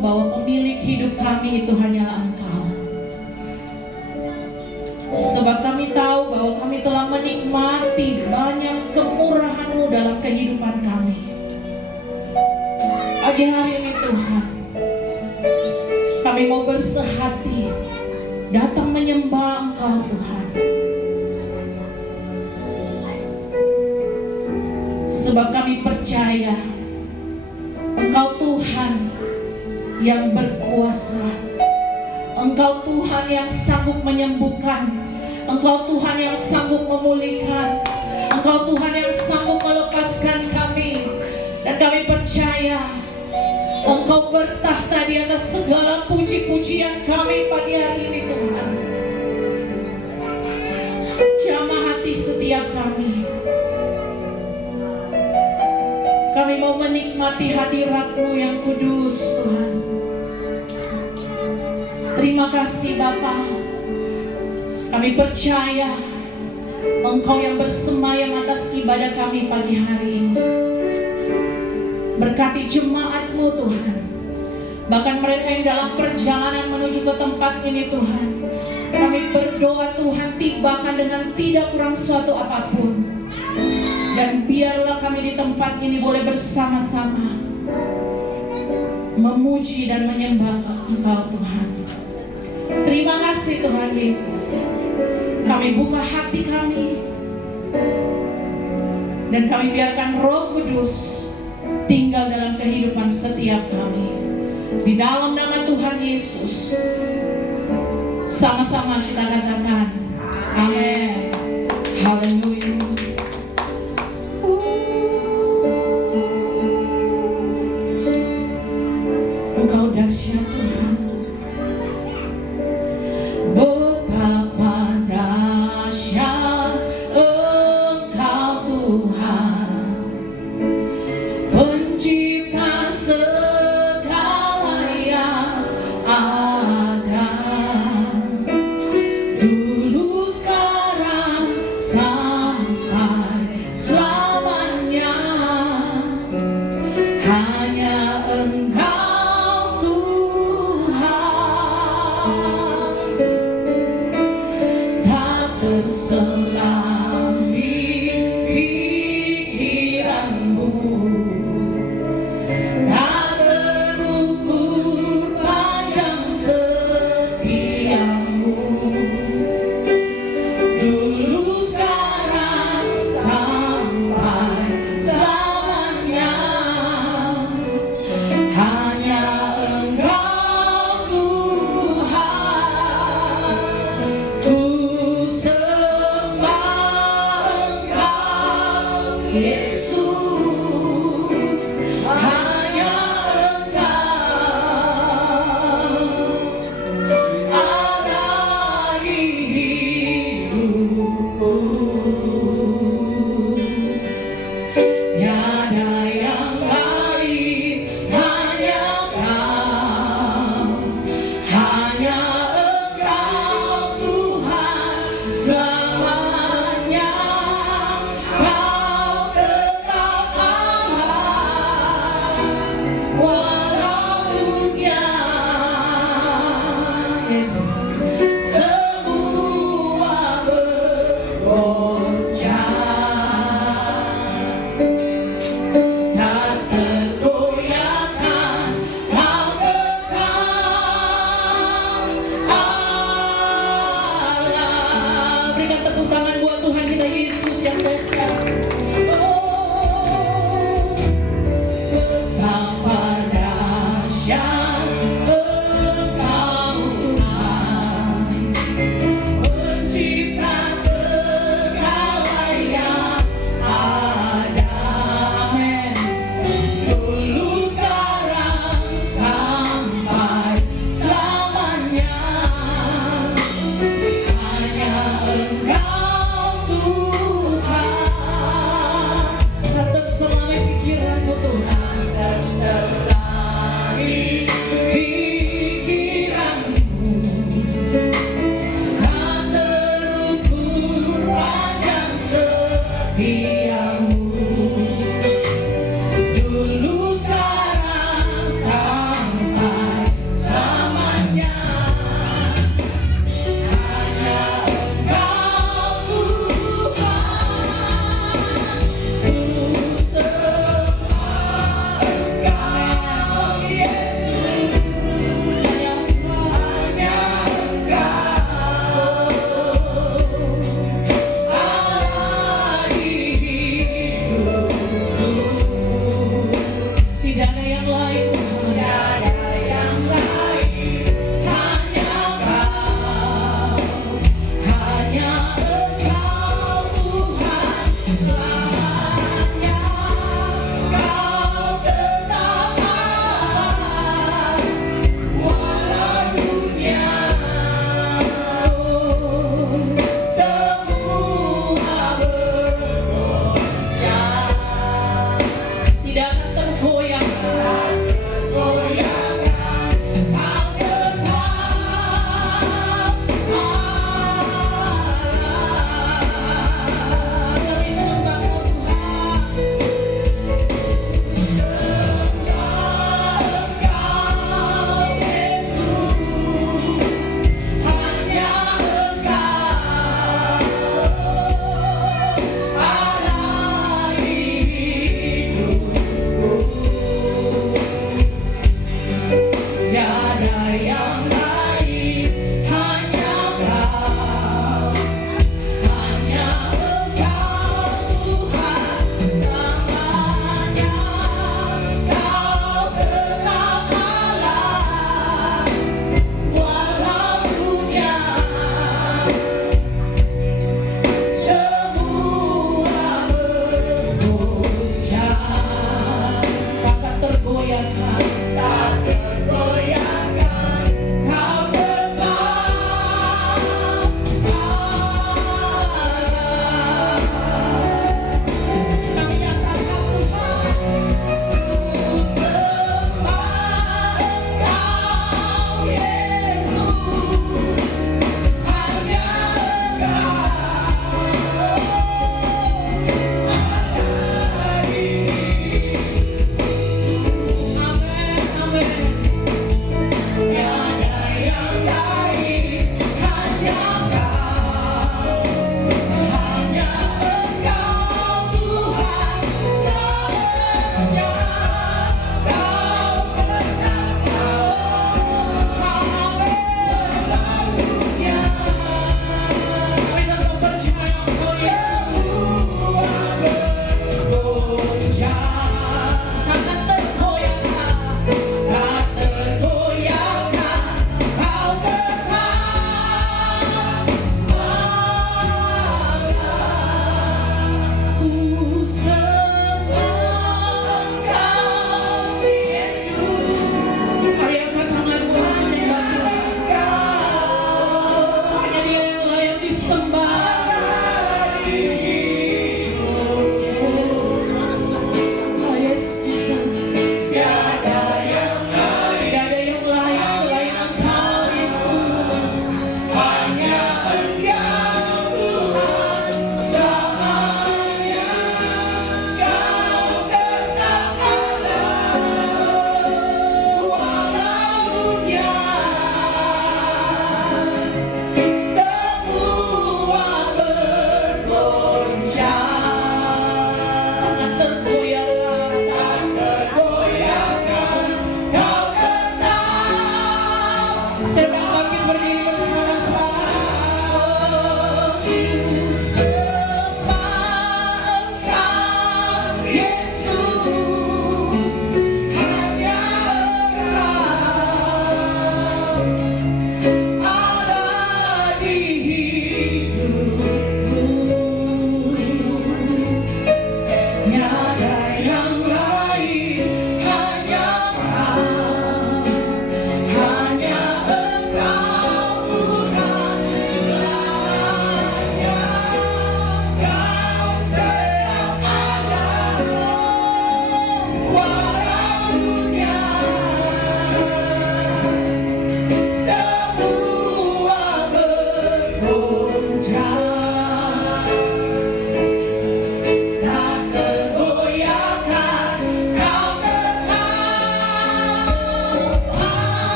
tahu bahwa pemilik hidup kami itu hanyalah Engkau. Sebab kami tahu bahwa kami telah menikmati banyak kemurahan-Mu dalam kehidupan kami. Pagi hari ini Tuhan, kami mau bersehati datang menyembah Engkau Tuhan. Sebab kami percaya Engkau Tuhan yang berkuasa, Engkau Tuhan yang sanggup menyembuhkan, Engkau Tuhan yang sanggup memulihkan, Engkau Tuhan yang sanggup melepaskan kami. Dan kami percaya Engkau bertahta di atas segala puji-pujian kami pagi hari ini Tuhan. Jamah hati setiap kami. Kami mau menikmati hadirat-Mu yang kudus Tuhan. Terima kasih Bapa. Kami percaya Engkau yang bersemayam atas ibadah kami pagi hari ini. Berkati jemaat-Mu Tuhan. Bahkan mereka yang dalam perjalanan menuju ke tempat ini Tuhan. Kami berdoa Tuhan, tibakan dengan tidak kurang suatu apapun. Dan biarlah kami di tempat ini boleh bersama-sama memuji dan menyembah Engkau Tuhan. Terima kasih Tuhan Yesus. Kami buka hati kami dan kami biarkan Roh Kudus tinggal dalam kehidupan setiap kami. Di dalam nama Tuhan Yesus, sama-sama kita katakan amin. Haleluya. Engkau dahsyat Tuhan. Betapa dahsyat Engkau Tuhan, Pencipta segala yang ada, dulu sekarang sampai selamanya. Hanya Engkau Tuhan.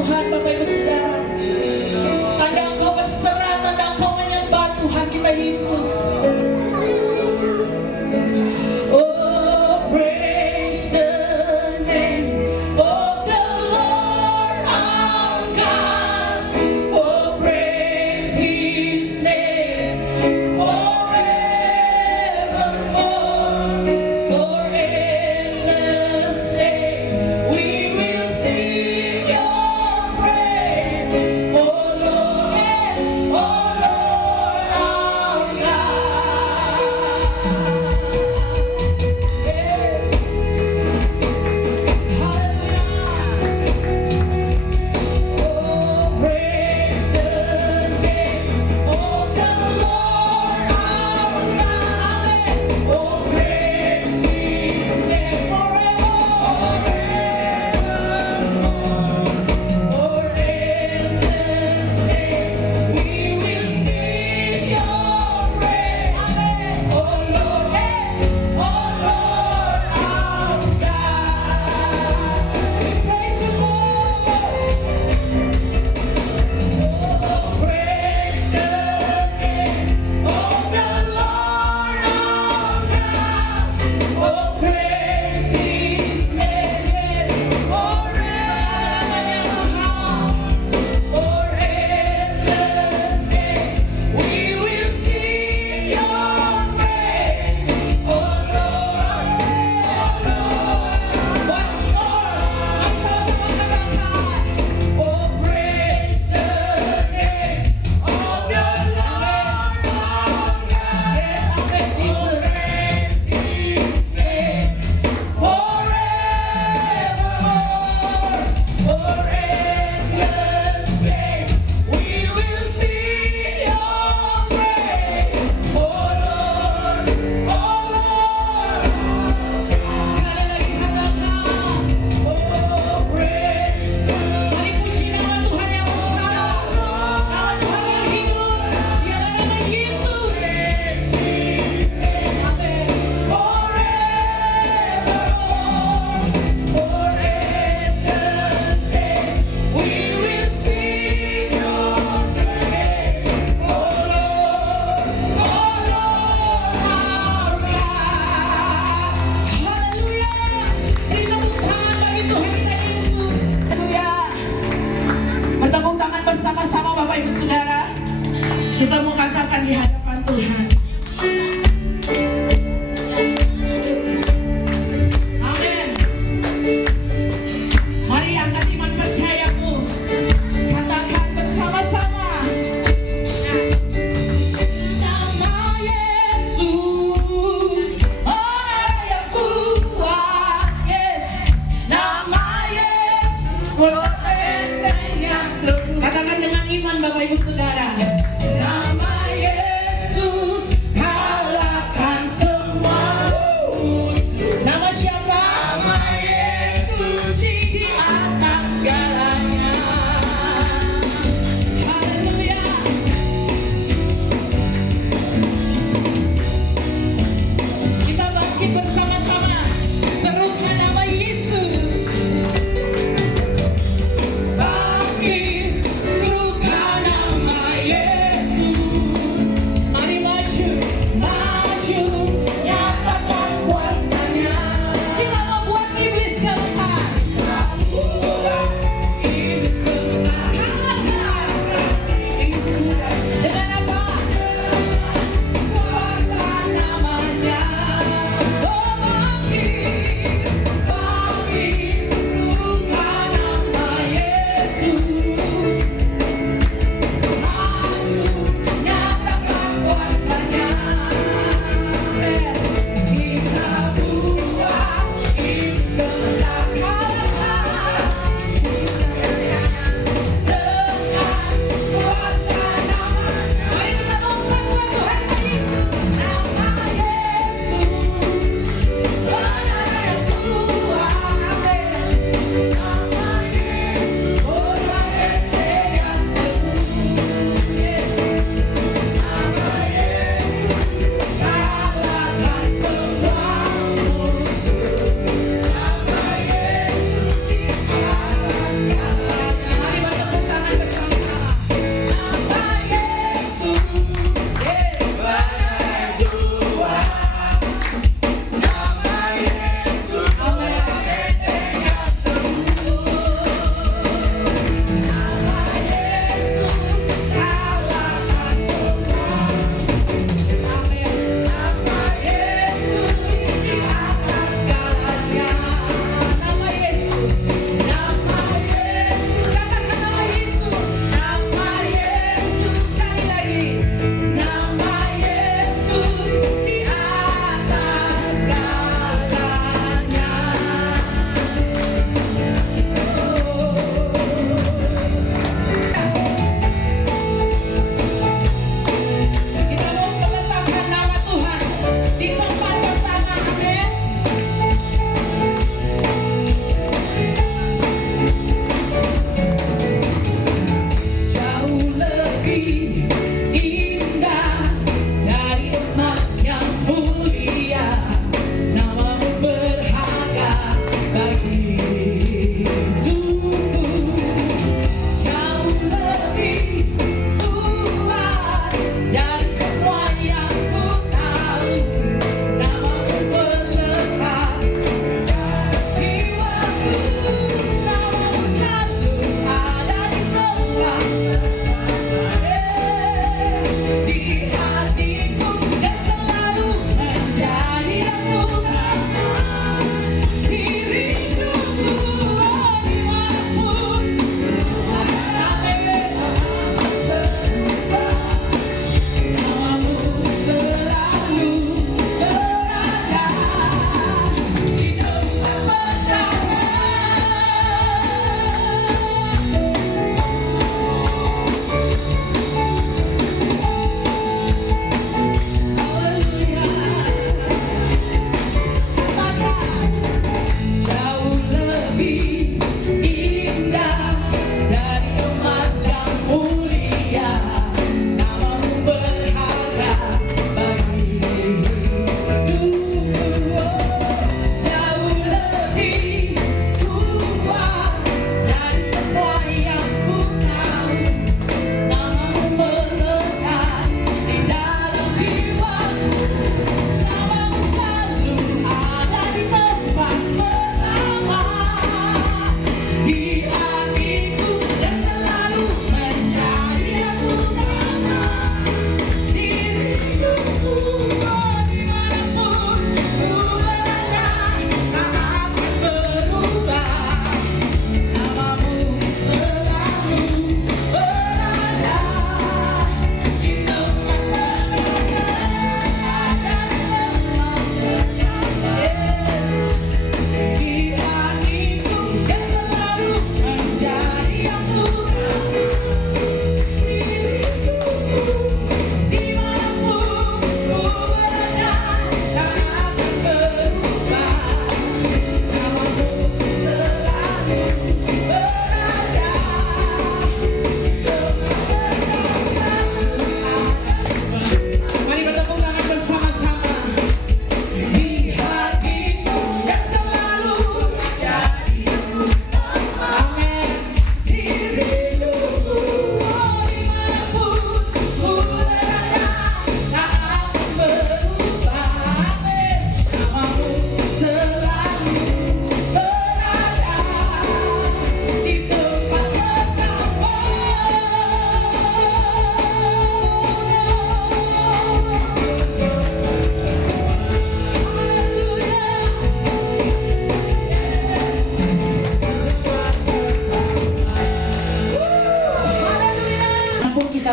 Tuhan, Bapak Ibu Saudara. Tanda Engkau berserah, tanda Engkau menyembah Tuhan kita Yesus. Oh, praise the name of the Lord our God. Oh, praise His name forevermore. For endless days we will sing Your praise. Oh Lord, yes, oh Lord our Kita mau katakan di hadapan Tuhan. Amin. Mari angkat iman percayamu. Katakan bersama-sama. Nama Yesus, oh yang kuat, yes. Nama Yesus, oh yang kuat. Katakan dengan iman Bapak Ibu Saudara. Bersama-sama serukan nama Yesus.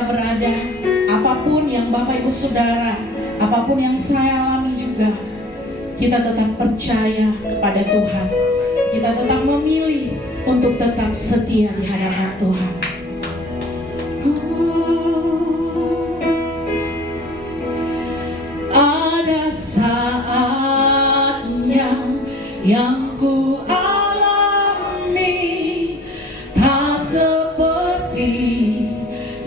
berada, apapun yang Bapak Ibu Saudara, apapun yang saya alami juga, kita tetap percaya kepada Tuhan. Kita tetap memilih untuk tetap setia di hadapan Tuhan. Ada saatnya yang ku alami tak seperti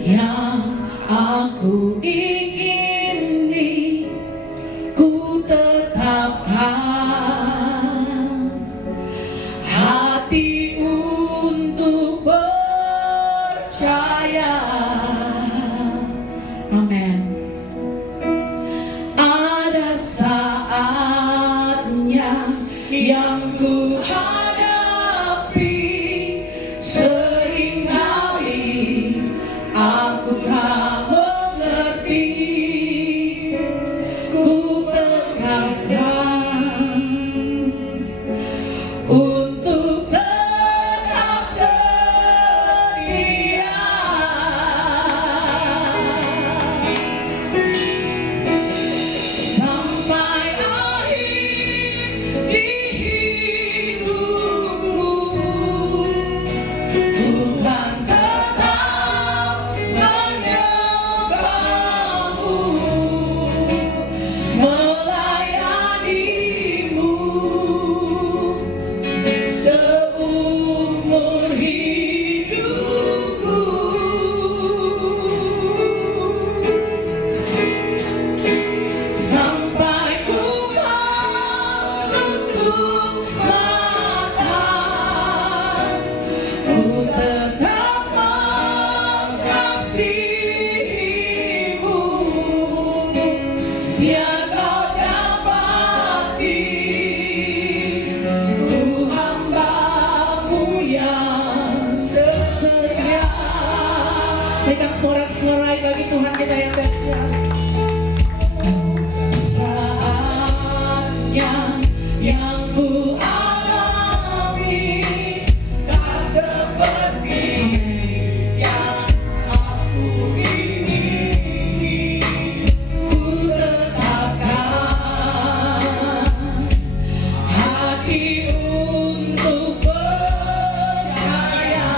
yang aku ingini. Ku tetapkan hati untuk percaya. Amin. Ada saatnya yang ku hadapi, seringkali aku tak mengerti. Ku terkadang untuk tetap setia. Sampai akhir di hidupku, Tuhan tetap menyembahmu, melayanimu seumur hidupku. Sampai ku menutup mata, ku tetap mengasihimu, biar kau dapati ku hamba-Mu yang setia. Berikan sorak-sorai bagi Tuhan kita yang dahsyat. Saatnya yang ku alami tak seperti yang aku ingini. Ku tetapkan hati untuk percaya.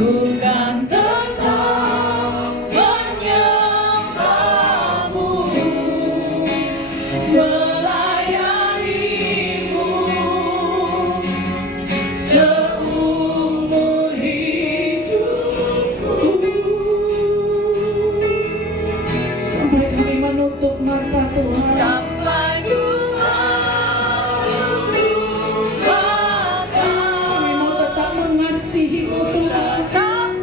ku kan tetap menyembahmu, melayanimu seumur hidupku. Sampai kami menutup mata Tuhan, Sampai ku kami mau tetap mengasihimu Tuhan. tetap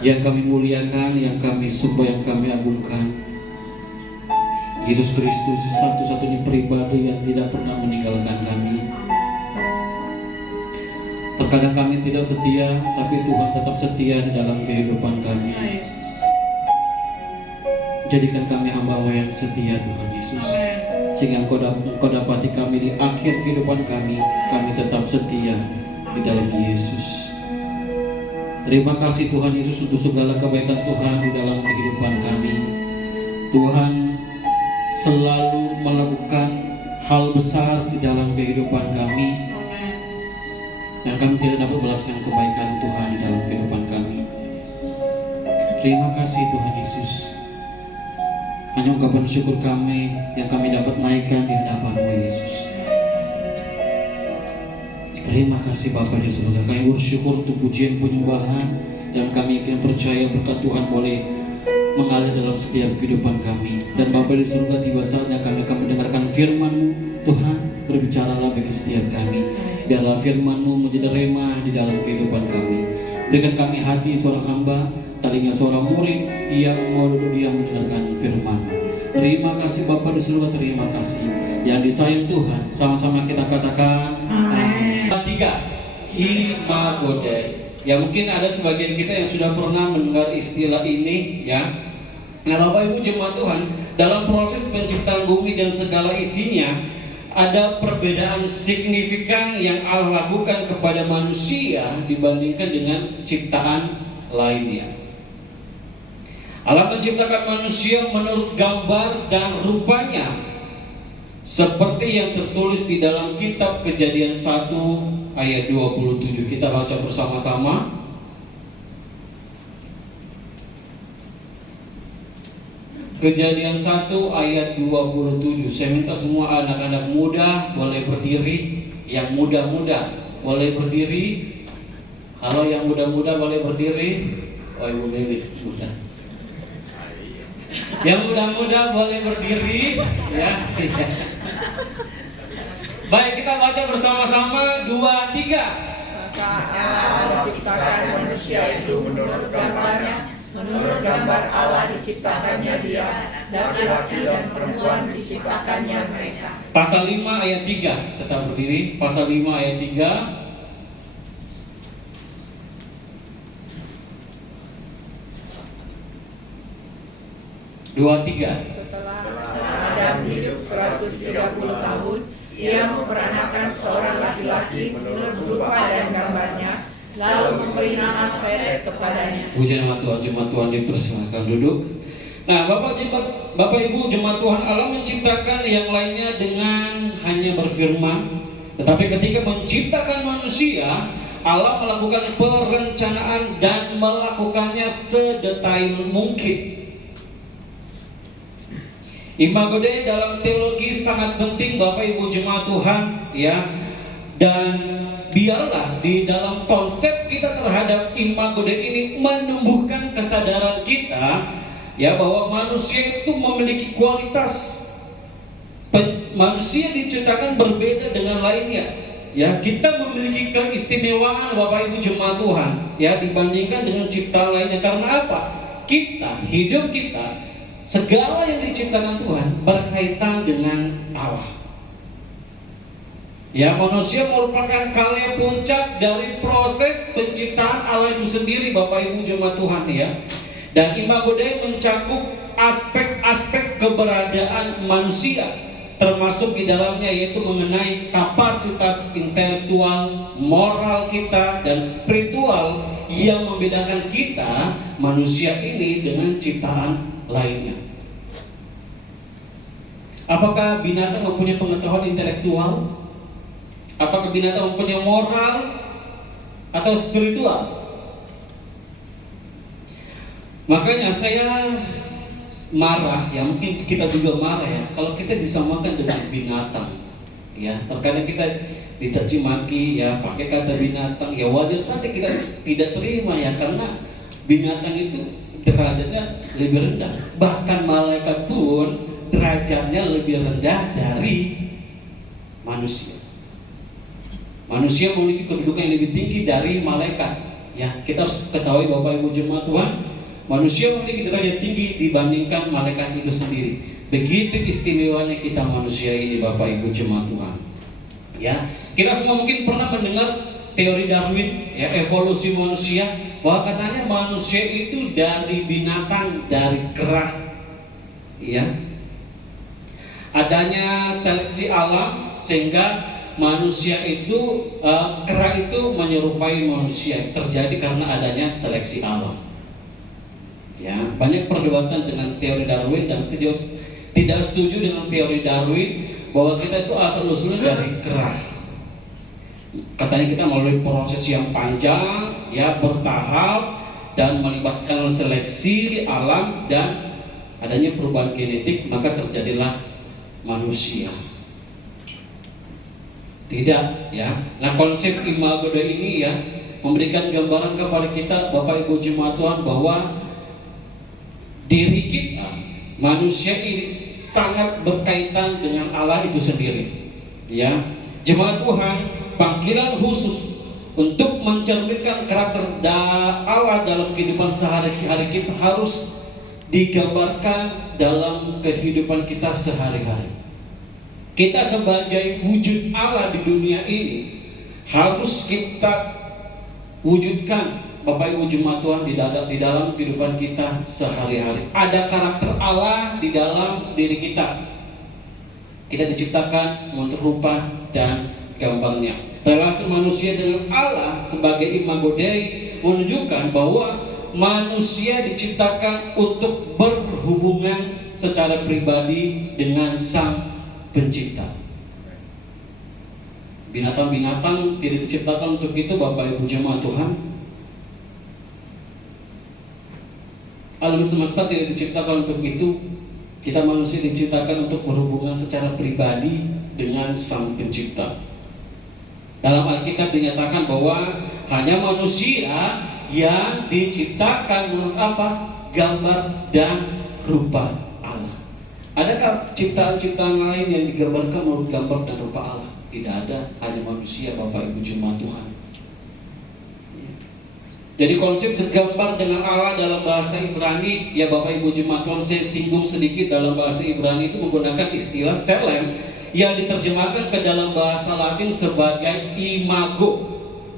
yang kami muliakan, yang kami sembah, yang kami agungkan. Yesus Kristus satu-satunya pribadi yang tidak pernah meninggalkan kami. Terkadang kami tidak setia, tapi Tuhan tetap setia di dalam kehidupan kami. Jadikan kami hamba-Mu yang setia, Tuhan Yesus. Sehingga Engkau dapati kami di akhir kehidupan kami tetap setia di dalam Yesus. Terima kasih Tuhan Yesus untuk segala kebaikan Tuhan di dalam kehidupan kami. Tuhan selalu melakukan hal besar di dalam kehidupan kami, dan kami tidak dapat membalaskan kebaikan Tuhan di dalam kehidupan kami. Terima kasih Tuhan Yesus. Hanya ungkapan syukur kami yang kami dapat naikkan di hadapan-Mu Yesus. Terima kasih Bapa di surga. Kami bersyukur untuk pujian penyembahan, dan kami yakin percaya berkat Tuhan boleh mengalir dalam setiap kehidupan kami. Dan Bapa di surga, tiba saatnya kami akan mendengarkan firman-Mu. Tuhan, berbicaralah bagi setiap kami. Biarlah firman-Mu menjadi rema di dalam kehidupan kami. Berikan kami hati seorang hamba, telinga seorang murid yang mau duduk diam mendengarkan firman-Mu. Terima kasih Bapa di surga, terima kasih. Yang disayang Tuhan, sama-sama kita katakan amin. 3. Imagodai. Ya, mungkin ada sebagian kita yang sudah pernah mendengar istilah ini, ya. Nah, Bapak Ibu jemaat Tuhan, dalam proses penciptaan bumi dan segala isinya, ada perbedaan signifikan yang Allah lakukan kepada manusia dibandingkan dengan ciptaan lainnya. Allah menciptakan manusia menurut gambar dan rupanya, seperti yang tertulis di dalam kitab Kejadian 1 ayat 27. Kita baca bersama-sama. Kejadian 1 ayat 27. Saya minta semua anak-anak muda boleh berdiri. Yang muda-muda boleh berdiri. Halo, yang muda-muda boleh berdiri. Oh, Ibu Dewi muda. Yang muda-muda boleh berdiri, ya. Baik, kita baca bersama-sama 2, 3. Maka Allah menciptakan manusia itu menurut gambarnya, menurut gambar Allah diciptakannya dia, dan laki dan perempuan diciptakannya mereka. Pasal 5 ayat 3, tetap berdiri. Pasal 5 ayat 3. Dua, 3. Setelah Adam hidup 130 tahun, ia memperanakan seorang laki-laki menurut rupa dan gambarnya, lalu memberi nama Set kepadanya. Puji nama Tuhan. Jemaat Tuhan dipersilakan duduk. Nah, Bapak Ibu jemaat Tuhan, Allah menciptakan yang lainnya dengan hanya berfirman. Tetapi ketika menciptakan manusia, Allah melakukan perencanaan dan melakukannya sedetail mungkin. Imago Dei dalam teologi sangat penting Bapak Ibu jemaat Tuhan, ya. Dan biarlah di dalam konsep kita terhadap Imago Dei ini menumbuhkan kesadaran kita, ya, bahwa manusia itu memiliki kualitas. Manusia diciptakan berbeda dengan lainnya, ya. Kita memiliki keistimewaan Bapak Ibu jemaat Tuhan, ya, dibandingkan dengan ciptaan lainnya. Karena apa? Hidup kita, segala yang diciptakan Tuhan berkaitan dengan Allah. Ya, manusia merupakan karya puncak dari proses penciptaan Allah itu sendiri, Bapak Ibu jemaat Tuhan, ya. Dan Imago Dei mencakup aspek-aspek keberadaan manusia, termasuk di dalamnya yaitu mengenai kapasitas intelektual, moral kita, dan spiritual yang membedakan kita manusia ini dengan ciptaan lainnya. Apakah binatang mempunyai pengetahuan intelektual? Apakah binatang mempunyai moral atau spiritual? Makanya saya marah, ya, mungkin kita juga marah, ya, kalau kita disamakan dengan binatang, ya. Terkadang kita dicaci maki, ya, pakai kata binatang, ya wajar saja kita tidak terima, ya, karena binatang itu derajatnya lebih rendah. Bahkan malaikat pun derajatnya lebih rendah dari manusia. Manusia memiliki kedudukan yang lebih tinggi dari malaikat. Ya, kita harus ketahui Bapak Ibu jemaat Tuhan, manusia memiliki derajat tinggi dibandingkan malaikat itu sendiri. Begitu istimewanya kita manusia ini Bapak Ibu jemaat Tuhan. Ya, kita semua mungkin pernah mendengar teori Darwin, ya, evolusi manusia, bahwa katanya manusia itu dari binatang, dari kera. Ya. Adanya seleksi alam sehingga manusia itu kera itu menyerupai manusia, terjadi karena adanya seleksi alam. Ya, banyak perdebatan dengan teori Darwin dan saya tidak setuju dengan teori Darwin bahwa kita itu asal usulnya dari kera. Katanya kita melalui proses yang panjang, ya, bertahap dan melibatkan seleksi alam dan adanya perubahan genetik, maka terjadilah manusia. Tidak, ya. Nah, konsep imago Dei ini ya memberikan gambaran kepada kita Bapak Ibu jemaat Tuhan bahwa diri kita manusia ini sangat berkaitan dengan Allah itu sendiri. Ya, jemaat Tuhan, panggilan khusus untuk mencerminkan karakter Allah dalam kehidupan sehari-hari kita harus digambarkan dalam kehidupan kita sehari-hari. Kita sebagai wujud Allah di dunia ini harus kita wujudkan Bapak Ibu jemaat Tuhan di dalam kehidupan kita sehari-hari. Ada karakter Allah di dalam diri kita. Kita diciptakan untuk rupa dan gambarnya. Relasi manusia dengan Allah sebagai imago Dei menunjukkan bahwa manusia diciptakan untuk berhubungan secara pribadi dengan Sang Pencipta. Binatang-binatang tidak diciptakan untuk itu Bapak Ibu jemaat Tuhan. Alam semesta tidak diciptakan untuk itu. Kita manusia diciptakan untuk berhubungan secara pribadi dengan Sang Pencipta. Dalam Alkitab dinyatakan bahwa hanya manusia yang diciptakan menurut apa? Gambar dan rupa Allah. Adakah ciptaan-ciptaan lain yang digambarkan menurut gambar dan rupa Allah? Tidak ada, hanya manusia Bapak Ibu jemaat Tuhan. Jadi konsep segambar dengan Allah dalam bahasa Ibrani, ya Bapak Ibu jemaat Tuhan, saya singgung sedikit dalam bahasa Ibrani itu menggunakan istilah selem yang diterjemahkan ke dalam bahasa Latin sebagai imago.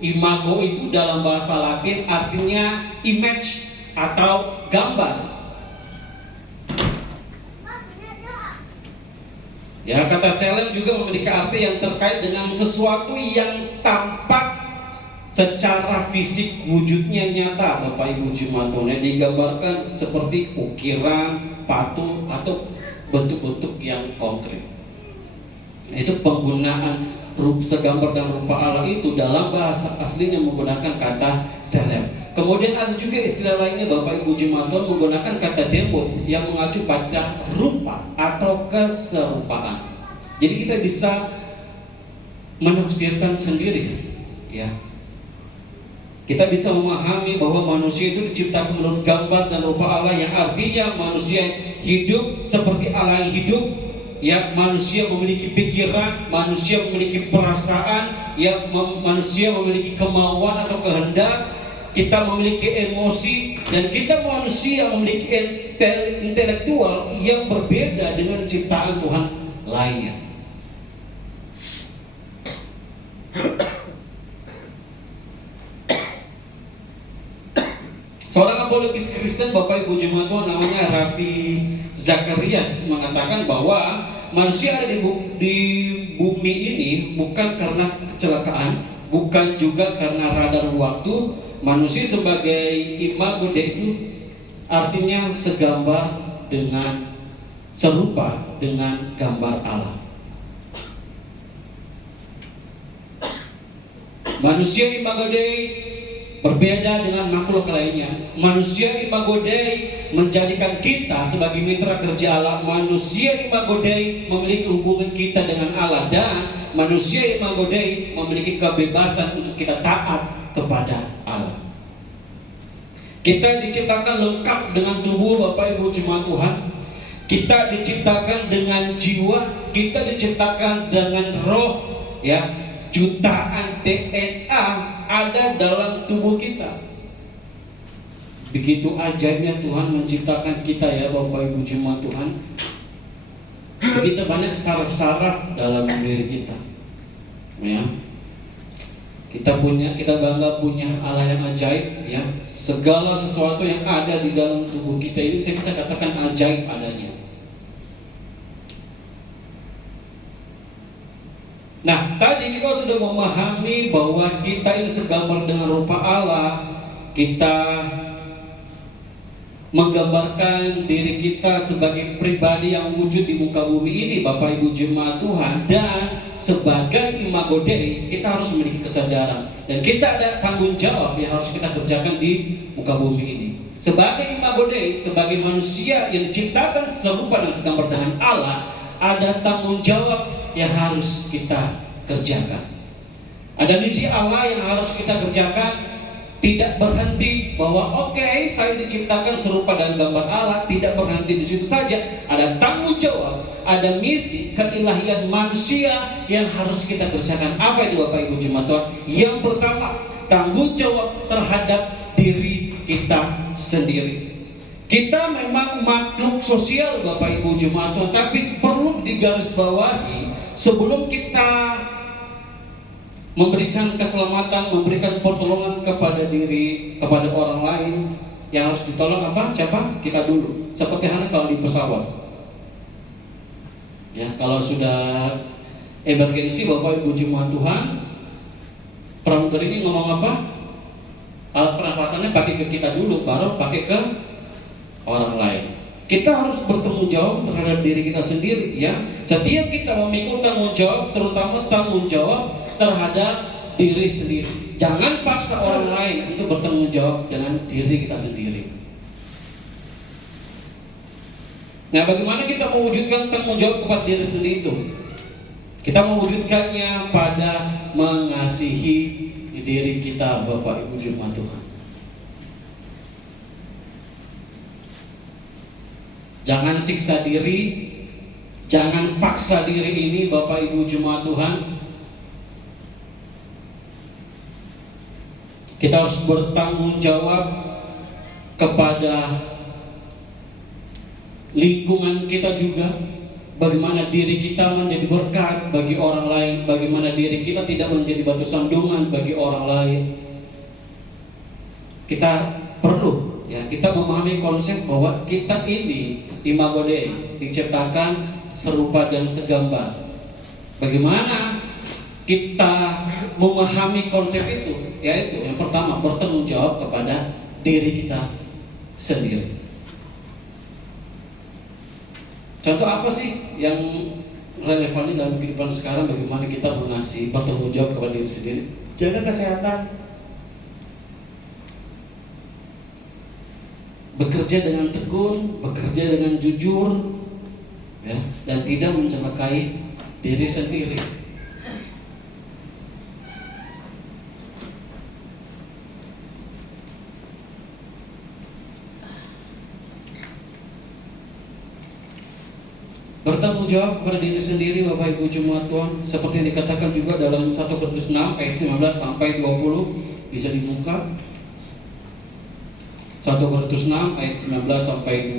Imago itu dalam bahasa Latin artinya image atau gambar. Ya, kata selem juga memiliki arti yang terkait dengan sesuatu yang tampak secara fisik, wujudnya nyata Bapak Ibu jemaat Tuhan, digambarkan seperti ukiran, patung atau bentuk-bentuk yang konkret. Itu penggunaan segambar dan rupa Allah itu dalam bahasa aslinya menggunakan kata selem. Kemudian ada juga istilah lainnya Bapak Ibu jemaat Tuhan menggunakan kata demot yang mengacu pada rupa atau keserupaan. Jadi kita bisa menafsirkan sendiri, ya. Kita bisa memahami bahwa manusia itu diciptakan menurut gambar dan rupa Allah, yang artinya manusia hidup seperti Allah yang hidup. Ya, manusia memiliki pikiran, manusia memiliki perasaan, ya, manusia memiliki kemauan atau kehendak, kita memiliki emosi, dan kita manusia memiliki intelektual yang berbeda dengan ciptaan Tuhan lainnya. Seorang apologis Kristen Bapak Ibu jemaat Tuhan namanya Raffi Zacharias mengatakan bahwa manusia ada di bumi ini bukan karena kecelakaan, bukan juga karena radar waktu. Manusia sebagai imago Dei itu artinya segambar dengan, serupa dengan gambar Allah. Manusia imago Dei berbeda dengan makhluk lainnya. Manusia imago Dei menjadikan kita sebagai mitra kerja Allah. Manusia imago Dei memiliki hubungan kita dengan Allah, dan manusia imago Dei memiliki kebebasan untuk kita taat kepada Allah. Kita diciptakan lengkap dengan tubuh Bapak Ibu jemaat Tuhan. Kita diciptakan dengan jiwa, kita diciptakan dengan roh, ya. Jutaan DNA ada dalam tubuh kita. Begitu ajaibnya Tuhan menciptakan kita ya Bapak Ibu jemaat Tuhan. Begitu banyak saraf-saraf dalam diri kita. Ya. Kita bangga punya Allah yang ajaib ya. Segala sesuatu yang ada di dalam tubuh kita ini saya bisa katakan ajaib adanya. Nah, tadi kita sudah memahami bahwa kita ini segambar dengan rupa Allah. Kita menggambarkan diri kita sebagai pribadi yang wujud di muka bumi ini, Bapak Ibu jemaat Tuhan, dan sebagai imago Dei kita harus memiliki kesadaran dan kita ada tanggung jawab yang harus kita kerjakan di muka bumi ini. Sebagai imago Dei, sebagai manusia yang diciptakan serupa dan segambar dengan Allah, ada tanggung jawab yang harus kita kerjakan. Ada misi Allah yang harus kita kerjakan. Tidak berhenti bahwa oke, saya diciptakan serupa dan gambar Allah, tidak berhenti di situ saja. Ada tanggung jawab, ada misi keilahian manusia yang harus kita kerjakan. Apa itu Bapak Ibu jemaat Tuhan? Yang pertama, tanggung jawab terhadap diri kita sendiri. Kita memang makhluk sosial Bapak Ibu jemaat Tuhan, tapi perlu digarisbawahi sebelum kita memberikan keselamatan, memberikan pertolongan kepada orang lain, yang harus ditolong apa? Siapa? Kita dulu. Seperti halnya kalau di pesawat. Ya, kalau sudah emergensi Bapak Ibu jemaat Tuhan, pramugari ini ngomong apa? Alat pernapasannya pakai ke kita dulu, baru pakai ke orang lain. Kita harus bertanggung jawab terhadap diri kita sendiri ya. Setiap kita memikul tanggung jawab, terutama tanggung jawab terhadap diri sendiri. Jangan paksa orang lain untuk bertanggung jawab dengan diri kita sendiri. Nah, bagaimana kita mewujudkan tanggung jawab kepada diri sendiri itu? Kita mewujudkannya pada mengasihi diri kita, Bapak Ibu jemaat Tuhan. Jangan siksa diri, jangan paksa diri ini, Bapak Ibu jemaat Tuhan. Kita harus bertanggung jawab kepada lingkungan kita juga. Bagaimana diri kita menjadi berkat bagi orang lain, bagaimana diri kita tidak menjadi batu sandungan bagi orang lain. Kita perlu ya, kita memahami konsep bahwa kita ini imago Dei, diciptakan serupa dan segambar. Bagaimana kita memahami konsep itu? Yaitu yang pertama, bertanggung jawab kepada diri kita sendiri. Contoh apa sih yang relevan dalam kehidupan sekarang? Bagaimana kita mengasihi, bertanggung jawab kepada diri sendiri? Jaga kesehatan, bekerja dengan tekun, bekerja dengan jujur, ya, dan tidak mencelakai diri sendiri. Bertanggung jawab kepada diri sendiri, Bapak Ibu jemaat Tuhan, seperti yang dikatakan juga dalam 1 Korintus 6 ayat 19 sampai 20, bisa dibuka. 1 Korintus 6 ayat 19 sampai 20.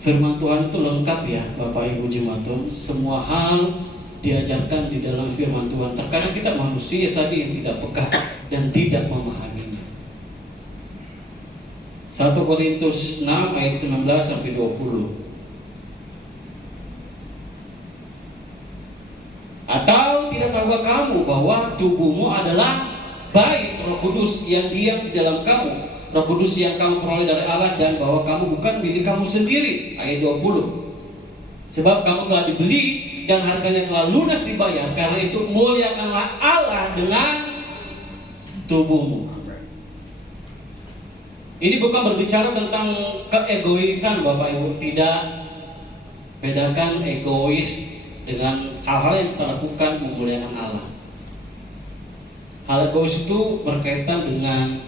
Firman Tuhan itu lengkap ya, Bapak Ibu jemaat Tuhan. Semua hal diajarkan di dalam firman Tuhan. Terkadang kita manusia saja yang tidak peka dan tidak memahaminya. 1 Korintus 6 ayat 19 sampai 20. Atau tidak tahukah kamu bahwa tubuhmu adalah bait Roh Kudus yang diam di dalam kamu, Roh Kudus yang kamu peroleh dari Allah, dan bahwa kamu bukan milik kamu sendiri. Ayat 20. Sebab kamu telah dibeli dan harganya telah lunas dibayar, karena itu muliakanlah Allah dengan tubuhmu. Ini bukan berbicara tentang keegoisan, Bapak Ibu. Tidak. Bedakan egois dengan hal-hal yang kita lakukan memuliakan Allah. Hal egois itu berkaitan dengan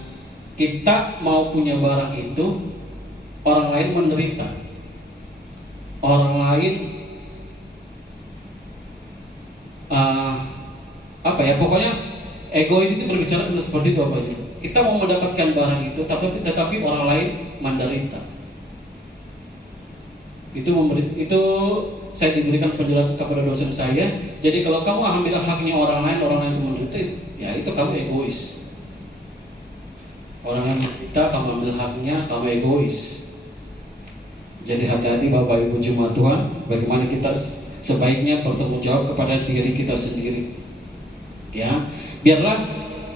kita mau punya barang itu, orang lain menderita, orang lain Pokoknya egois itu berbicara tentang seperti itu Bapak Ibu. Kita mau mendapatkan barang itu, tetapi orang lain menderita. Itu saya diberikan penjelasan kepada dosen saya. Jadi kalau kamu ambil haknya orang lain itu menderita, ya itu kamu egois. Orang lain menderita, kamu ambil haknya, kamu egois. Jadi hati-hati Bapak Ibu jemaat Tuhan, bagaimana kita sebaiknya bertanggung jawab kepada diri kita sendiri. Ya, biarlah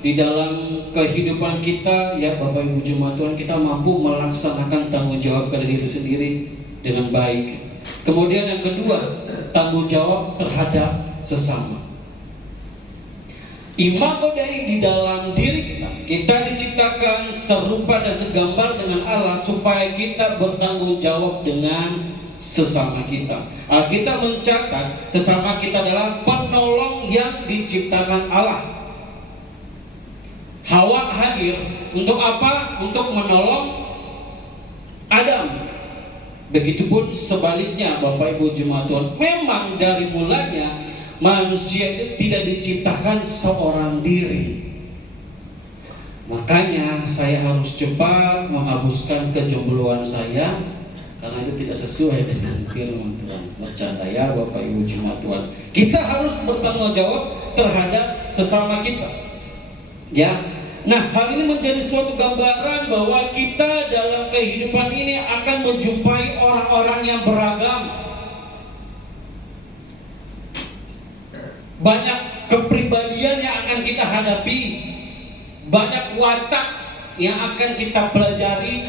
di dalam kehidupan kita, ya Bapak Ibu jemaat Tuhan, kita mampu melaksanakan tanggung jawab kepada diri sendiri dengan baik. Kemudian yang kedua, tanggung jawab terhadap sesama. Imago Dei di dalam diri kita diciptakan serupa dan segambar dengan Allah supaya kita bertanggung jawab dengan sesama kita. Alkitab mencatat sesama kita adalah penolong yang diciptakan Allah. Hawa hadir untuk apa? Untuk menolong Adam. Begitupun sebaliknya Bapak Ibu jemaat Tuhan. Memang dari mulanya manusia itu tidak diciptakan seorang diri. Makanya saya harus cepat menghapuskan kejombloan saya, karena itu tidak sesuai dengan firman Tuhan. Bercanda ya Bapak Ibu jemaat Tuhan. Kita harus bertanggung jawab terhadap sesama kita. Ya. Nah, hal ini menjadi suatu gambaran bahwa kita dalam kehidupan ini akan menjumpai orang-orang yang beragam. Banyak kepribadian yang akan kita hadapi, banyak watak yang akan kita pelajari.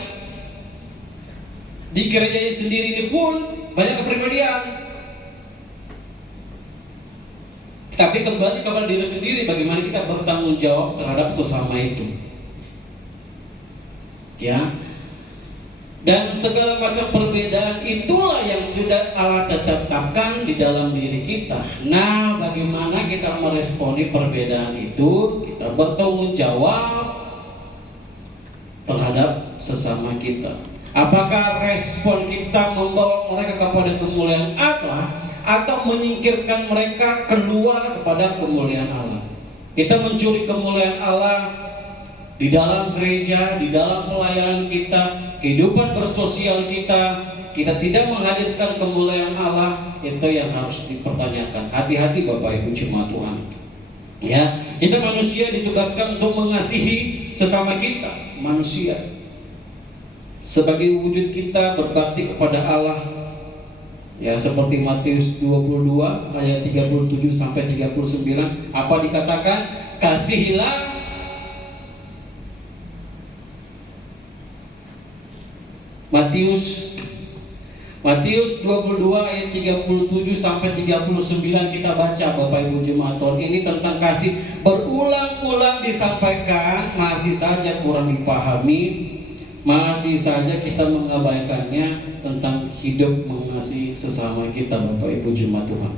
Di gereja sendiri ini pun banyak kepribadian. Tapi kembali kepada diri sendiri, bagaimana kita bertanggung jawab terhadap sesama itu. Ya. Dan segala macam perbedaan itulah yang sudah Allah tetapkan di dalam diri kita. Nah, bagaimana kita meresponi perbedaan itu? Kita bertanggung jawab terhadap sesama kita. Apakah respon kita membawa mereka kepada kemuliaan Allah, atau menyingkirkan mereka keluar kepada kemuliaan Allah? Kita mencuri kemuliaan Allah di dalam gereja, di dalam pelayanan kita, kehidupan bersosial kita. Kita tidak menghadirkan kemuliaan Allah, itu yang harus dipertanyakan. Hati-hati Bapak Ibu jemaat Tuhan. Ya, kita manusia ditugaskan untuk mengasihi sesama kita, manusia. Sebagai wujud kita berbakti kepada Allah. Ya, seperti Matius 22 ayat 37 sampai 39, apa dikatakan? Kasihilah Matius 22 ayat 37 sampai 39 kita baca Bapak Ibu jemaat Tuhan. Ini tentang kasih, berulang-ulang disampaikan, masih saja kurang dipahami. Masih saja kita mengabaikannya tentang hidup mengasihi sesama kita Bapak Ibu jemaat Tuhan.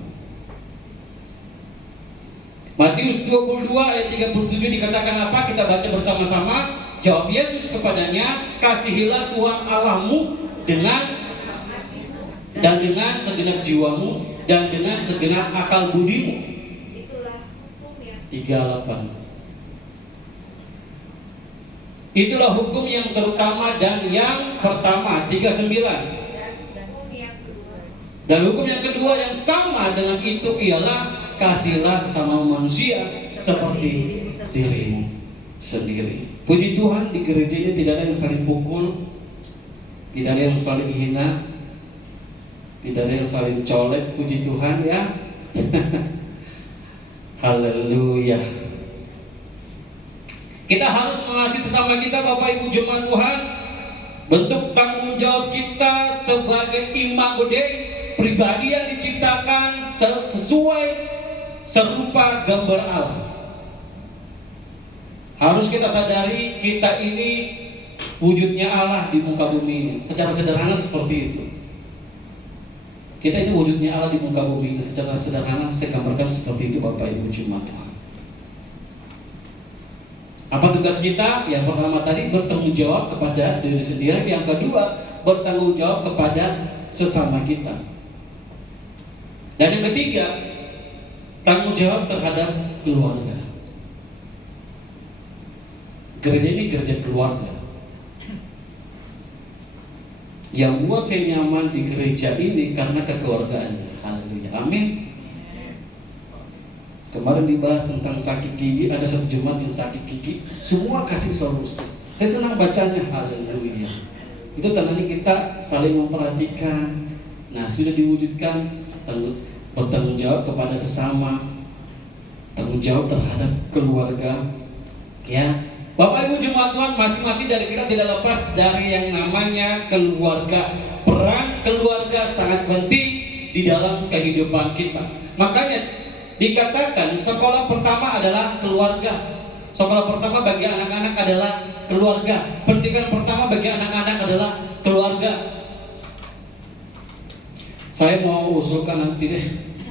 Matius 22 ayat 37 dikatakan apa? Kita baca bersama-sama. Jawab Yesus kepadanya, kasihilah Tuhan Allahmu dengan segenap jiwamu dan dengan segenap akal budimu. Itulah hukum yang 38. Itulah hukum yang terutama dan yang pertama. 39. Dan hukum yang kedua yang sama dengan itu ialah kasihilah sesama manusia seperti dirimu sendiri. Puji Tuhan, di gerejanya tidak ada yang saling pukul, tidak ada yang saling hina, tidak ada yang saling colek. Puji Tuhan ya. Haleluya. Kita harus mengasihi sesama kita Bapak Ibu jemaat Tuhan. Bentuk tanggung jawab kita sebagai imago Dei, pribadi yang diciptakan sesuai serupa gambar Allah. Harus kita sadari kita ini wujudnya Allah di muka bumi ini. Secara sederhana seperti itu. Kita ini wujudnya Allah di muka bumi ini. Secara sederhana saya gambarkan seperti itu Bapak Ibu jemaat Tuhan. Apa tugas kita? Yang pertama tadi bertanggung jawab kepada diri sendiri. Yang kedua bertanggung jawab kepada sesama kita. Dan yang ketiga, tanggung jawab terhadap keluarga. Gereja ini gereja keluarga. Yang buat saya nyaman di gereja ini karena kekeluargaannya. Haleluya. Amin. Kemarin dibahas tentang sakit gigi, ada satu jemaat yang sakit gigi, semua kasih solusi. Saya senang bacanya, haleluya. Itu tandanya kita saling memperhatikan. Nah, sudah diwujudkan bertanggung jawab kepada sesama, tanggung jawab terhadap keluarga. Ya, Bapak Ibu jemaat Tuhan, masing-masing dari kita tidak lepas dari yang namanya keluarga. Peran keluarga sangat penting di dalam kehidupan kita. Makanya dikatakan sekolah pertama adalah keluarga. Sekolah pertama bagi anak-anak adalah keluarga. Pendidikan pertama bagi anak-anak adalah keluarga. Saya mau usulkan nanti deh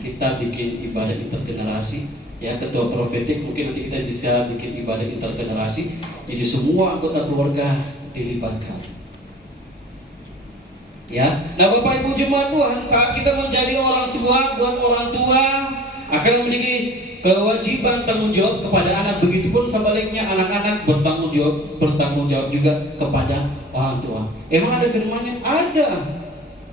kita bikin ibadah intergenerasi. Ya, ketua profetik mungkin nanti kita bisa bikin ibadah intergenerasi. Jadi semua anggota keluarga dilibatkan. Ya, nah Bapak Ibu jemaat Tuhan, saat kita menjadi orang tua, buat orang tua akan memiliki kewajiban tanggung jawab kepada anak. Begitupun sebaliknya anak-anak bertanggung jawab juga kepada orang tua. Emang ada firman-Nya? Ada.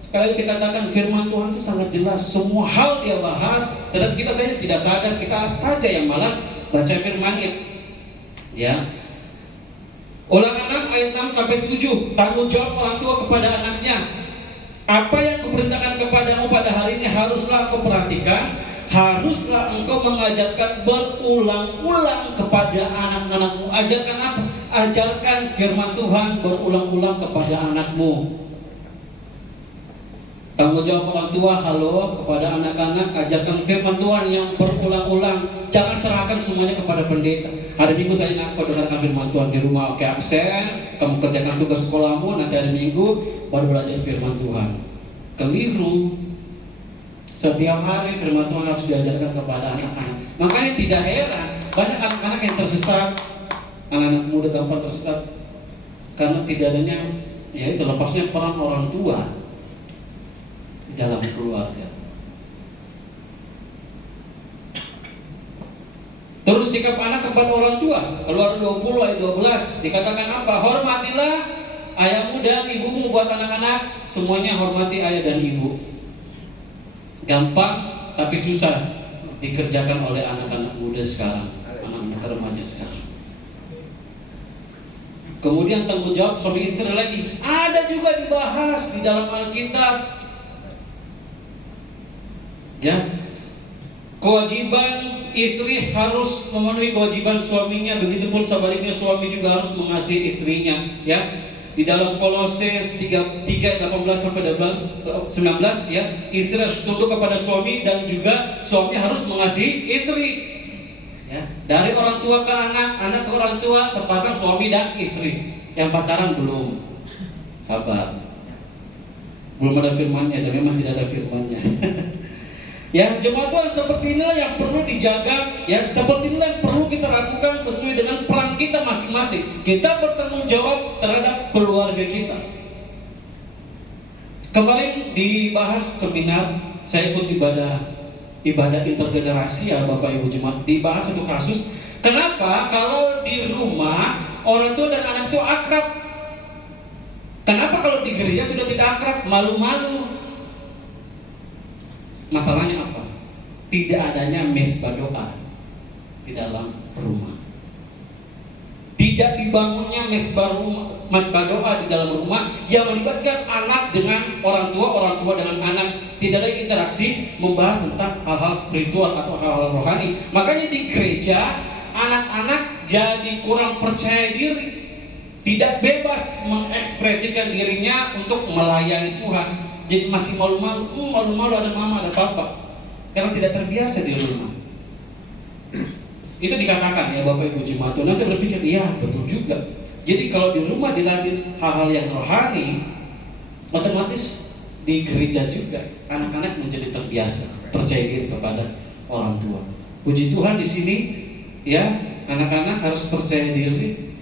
Sekali saya katakan firman Tuhan itu sangat jelas. Semua hal dia bahas, dan kita saja tidak sadar, kita saja yang malas baca firman-Nya. Ya. Ulangan 6 ayat 6 sampai 7, tanggung jawab orang tua kepada anaknya. Apa yang kuperintahkan kepadamu pada hari ini haruslah kau perhatikan. Haruslah engkau mengajarkan berulang-ulang kepada anak-anakmu. Ajarkan apa? Ajarkan firman Tuhan berulang-ulang kepada anakmu. Tanggung jawab orang tua, halo, kepada anak-anak, ajarkan firman Tuhan yang berulang-ulang. Jangan serahkan semuanya kepada pendeta. Hari Minggu saya kau dengarkan firman Tuhan di rumah, oke absen, kamu kerjakan tugas sekolahmu, nanti hari Minggu baru belajar firman Tuhan. Keliru. Setiap hari firman Tuhan harus diajarkan kepada anak-anak. Makanya tidak heran banyak anak-anak yang tersesat, anak-anak muda gampang tersesat karena tidak adanya, ya itu lepasnya peran orang tua di dalam keluarga. Terus sikap anak kepada orang tua, Keluaran 20 ayat 12 dikatakan apa? Hormatilah ayahmu dan ibumu. Buat anak-anak semuanya hormati ayah dan ibu. Gampang tapi susah dikerjakan oleh anak-anak muda sekarang, anak-anak remaja sekarang. Kemudian tanggung jawab suami istri lagi ada juga dibahas di dalam Alkitab. Ya, kewajiban istri harus memenuhi kewajiban suaminya, begitupun sebaliknya suami juga harus mengasihi istrinya. Ya, di dalam Kolose 3 18 sampai 19 ya, istri harus tunduk kepada suami dan juga suami harus mengasihi istri. Ya, dari orang tua ke anak, anak ke orang tua, sepasang suami dan istri. Yang pacaran belum, sabar. Belum ada firman-Nya dan memang tidak ada firman-Nya. Ya, jemaat Tuhan, seperti inilah yang perlu dijaga, ya, seperti inilah yang perlu kita lakukan sesuai dengan peran kita masing-masing. Kita bertanggung jawab terhadap keluarga kita. Kemarin dibahas seminar, saya ikut ibadah intergenerasi ya Bapak Ibu jemaat, dibahas satu kasus. Kenapa kalau di rumah orang tua dan anak tua akrab? Kenapa kalau di gereja sudah tidak akrab, malu-malu? Masalahnya apa? Tidak adanya mesbah doa di dalam rumah. Tidak dibangunnya mesbah doa di dalam rumah yang melibatkan anak dengan orang tua dengan anak. Tidak ada interaksi membahas tentang hal-hal spiritual atau hal-hal rohani. Makanya di gereja anak-anak jadi kurang percaya diri, tidak bebas mengekspresikan dirinya untuk melayani Tuhan. Jadi masih malu-malu ada mama, ada papa, karena tidak terbiasa di rumah. Itu dikatakan ya Bapak Ibu jemaat Tuhan. Nah, saya berpikir, iya betul juga. Jadi kalau di rumah dilatih hal-hal yang rohani, otomatis di gereja juga anak-anak menjadi terbiasa percaya diri kepada orang tua. Puji Tuhan di sini ya, anak-anak harus percaya diri.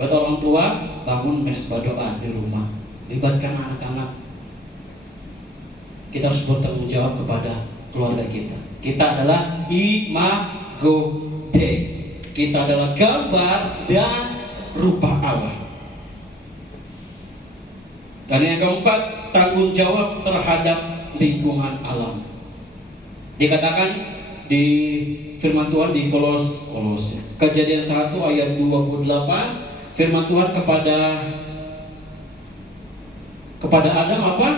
Buat orang tua, bangun mesbah doa di rumah, libatkan anak-anak. kita harus bertanggung jawab kepada keluarga kita. Kita adalah imago Dei. Kita adalah gambar dan rupa Allah. Dan yang keempat, tanggung jawab terhadap lingkungan alam. Dikatakan di firman Tuhan di Kolose, Kejadian 1 ayat 28, firman Tuhan kepada Adam apa?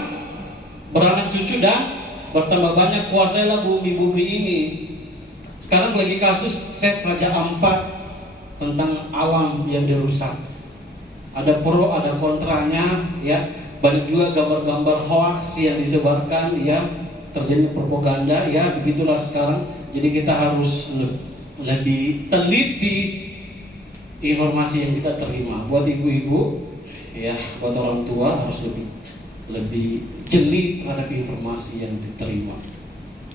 Beranak cucu dan bertambah banyak, kuasailah bumi-bumi ini. Sekarang lagi kasus Set Raja Ampat tentang alam yang dirusak. Ada pro, ada kontranya, ya. Banyak juga gambar-gambar hoax yang disebarkan, ya. Terjadi propaganda, ya. Begitulah sekarang. Jadi kita harus lebih teliti informasi yang kita terima. Buat ibu-ibu, ya, buat orang tua harus lebih jeli terhadap informasi yang diterima.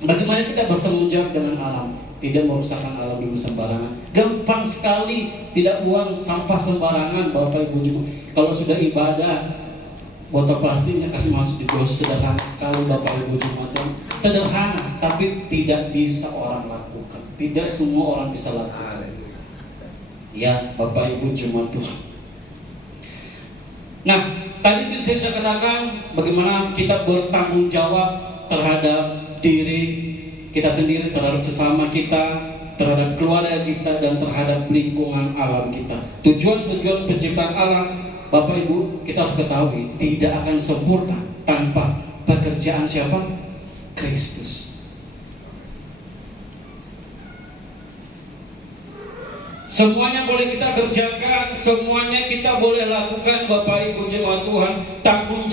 Bagaimana kita bertanggung jawab dengan alam? Tidak merusakkan alam dengan sembarangan. Gampang sekali, tidak buang sampah sembarangan, Bapak Ibu. Kalau sudah ibadah, botol plastiknya kasih masuk di dos. Sederhana sekali, Bapak Ibu jemaat. Sederhana, tapi tidak bisa orang lakukan. Tidak semua orang bisa lakukan. Ya, Bapak Ibu jemaat Tuhan. Nah, tadi saya sudah katakan bagaimana kita bertanggung jawab terhadap diri kita sendiri, terhadap sesama kita, terhadap keluarga kita, dan terhadap lingkungan alam kita. Tujuan penciptaan alam, Bapak Ibu, kita harus ketahui tidak akan sempurna tanpa pekerjaan siapa? Kristus. Semuanya boleh kita kerjakan, semuanya kita boleh lakukan, Bapak Ibu jemaat Tuhan. Tanggung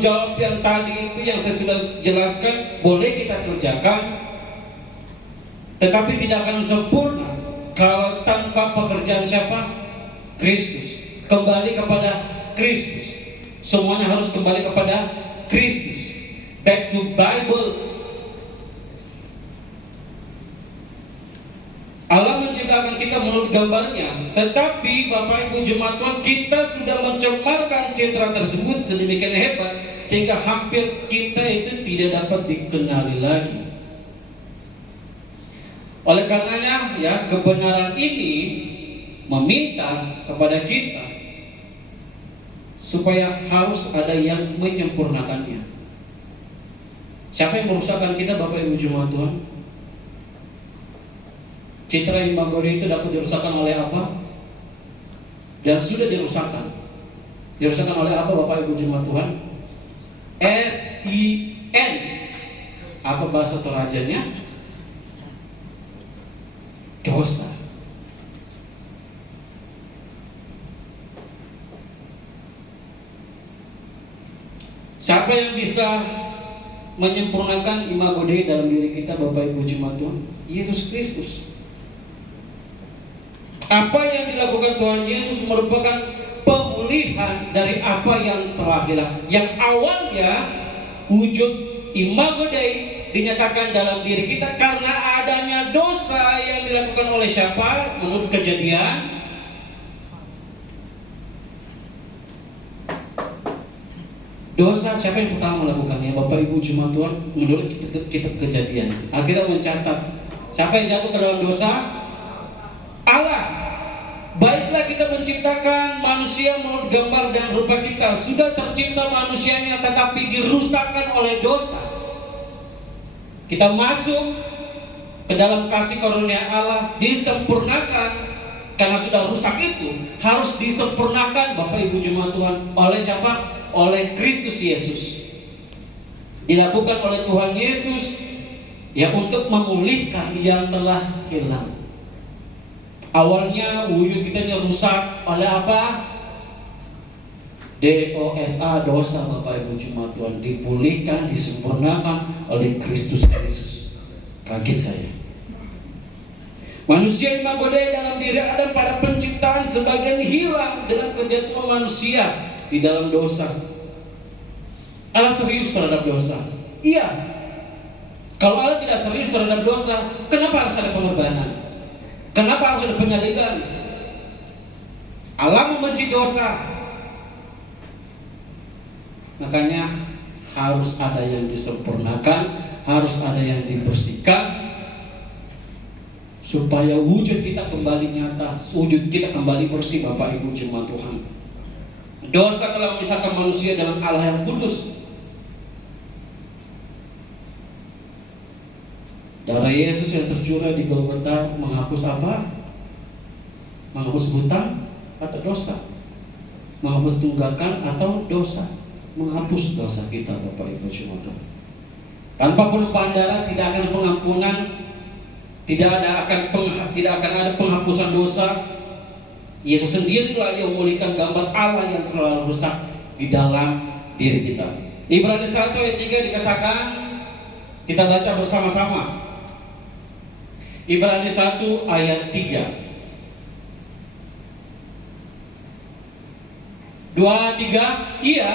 jawab yang tadi itu yang saya sudah jelaskan boleh kita kerjakan, tetapi tidak akan sempurna kalau tanpa pekerjaan siapa? Kristus. Kembali kepada Kristus. Semuanya harus kembali kepada Kristus. Back to Bible. Allah menciptakan kita menurut gambarnya, tetapi Bapak Ibu jemaat Tuhan, kita sudah mencemarkan citra tersebut sedemikian hebat sehingga hampir kita itu tidak dapat dikenali lagi. Oleh karenanya, ya, kebenaran ini meminta kepada kita supaya harus ada yang menyempurnakannya. Siapa yang merusakkan kita, Bapak Ibu jemaat Tuhan? Citra imago Dei itu dapat dirusakkan oleh apa? Dan sudah dirusakkan. Dirusakkan oleh apa, Bapak Ibu jemaat Tuhan? S-I-N. Apa bahasa Torajanya? Dosa. Siapa yang bisa menyempurnakan imago Dei dalam diri kita, Bapak Ibu jemaat Tuhan? Yesus Kristus. Apa yang dilakukan Tuhan Yesus merupakan pemulihan dari apa yang telah hilang. Yang awalnya wujud imago Dei dinyatakan dalam diri kita karena adanya dosa yang dilakukan oleh siapa? Menurut Kejadian dosa siapa yang pertama melakukannya? Bapak Ibu jemaat Tuhan, menurut kitab Kejadian. Kita mencatat siapa yang jatuh ke dalam dosa? Allah. Baiklah kita menciptakan manusia menurut gambar dan rupa kita. Sudah tercipta manusianya tetapi dirusakkan oleh dosa. Kita masuk ke dalam kasih karunia Allah, disempurnakan. Karena sudah rusak itu harus disempurnakan, Bapak Ibu jemaat Tuhan, oleh siapa? Oleh Kristus Yesus. Dilakukan oleh Tuhan Yesus, ya, untuk memulihkan yang telah hilang. Awalnya wujud kita ini rusak oleh apa? DOSA, dosa, Bapak Ibu jemaat Tuhan. Dipulihkan, disempurnakan oleh Kristus Yesus. Kaget saya. Manusia imago Dei dalam diri Adam pada penciptaan sebagian hilang dengan kejatuhan manusia di dalam dosa. Allah serius terhadap dosa? Iya. Kalau Allah tidak serius terhadap dosa, kenapa harus ada pengorbanan? Kenapa harus ada penyaliban? Allah membenci dosa. Makanya harus ada yang disempurnakan, harus ada yang dibersihkan, supaya wujud kita kembali nyata, wujud kita kembali bersih. Bapak Ibu jemaat Tuhan, dosa telah memisahkan manusia dengan Allah yang kudus. Darah Yesus yang tercurah di Golgota menghapus apa? Menghapus hutang atau dosa? Menghapus tunggakan atau dosa? Menghapus dosa kita, Bapak Ibu jemaat Tuhan. Tanpa penumpahan darah tidak akan pengampunan, tidak akan ada penghapusan dosa. Yesus sendirilah yang memulihkan gambar Allah yang telah rusak di dalam diri kita. Ibrani 1 ayat 3 dikatakan, kita baca bersama-sama. Ibrani 1 ayat 3. 2, 3, ia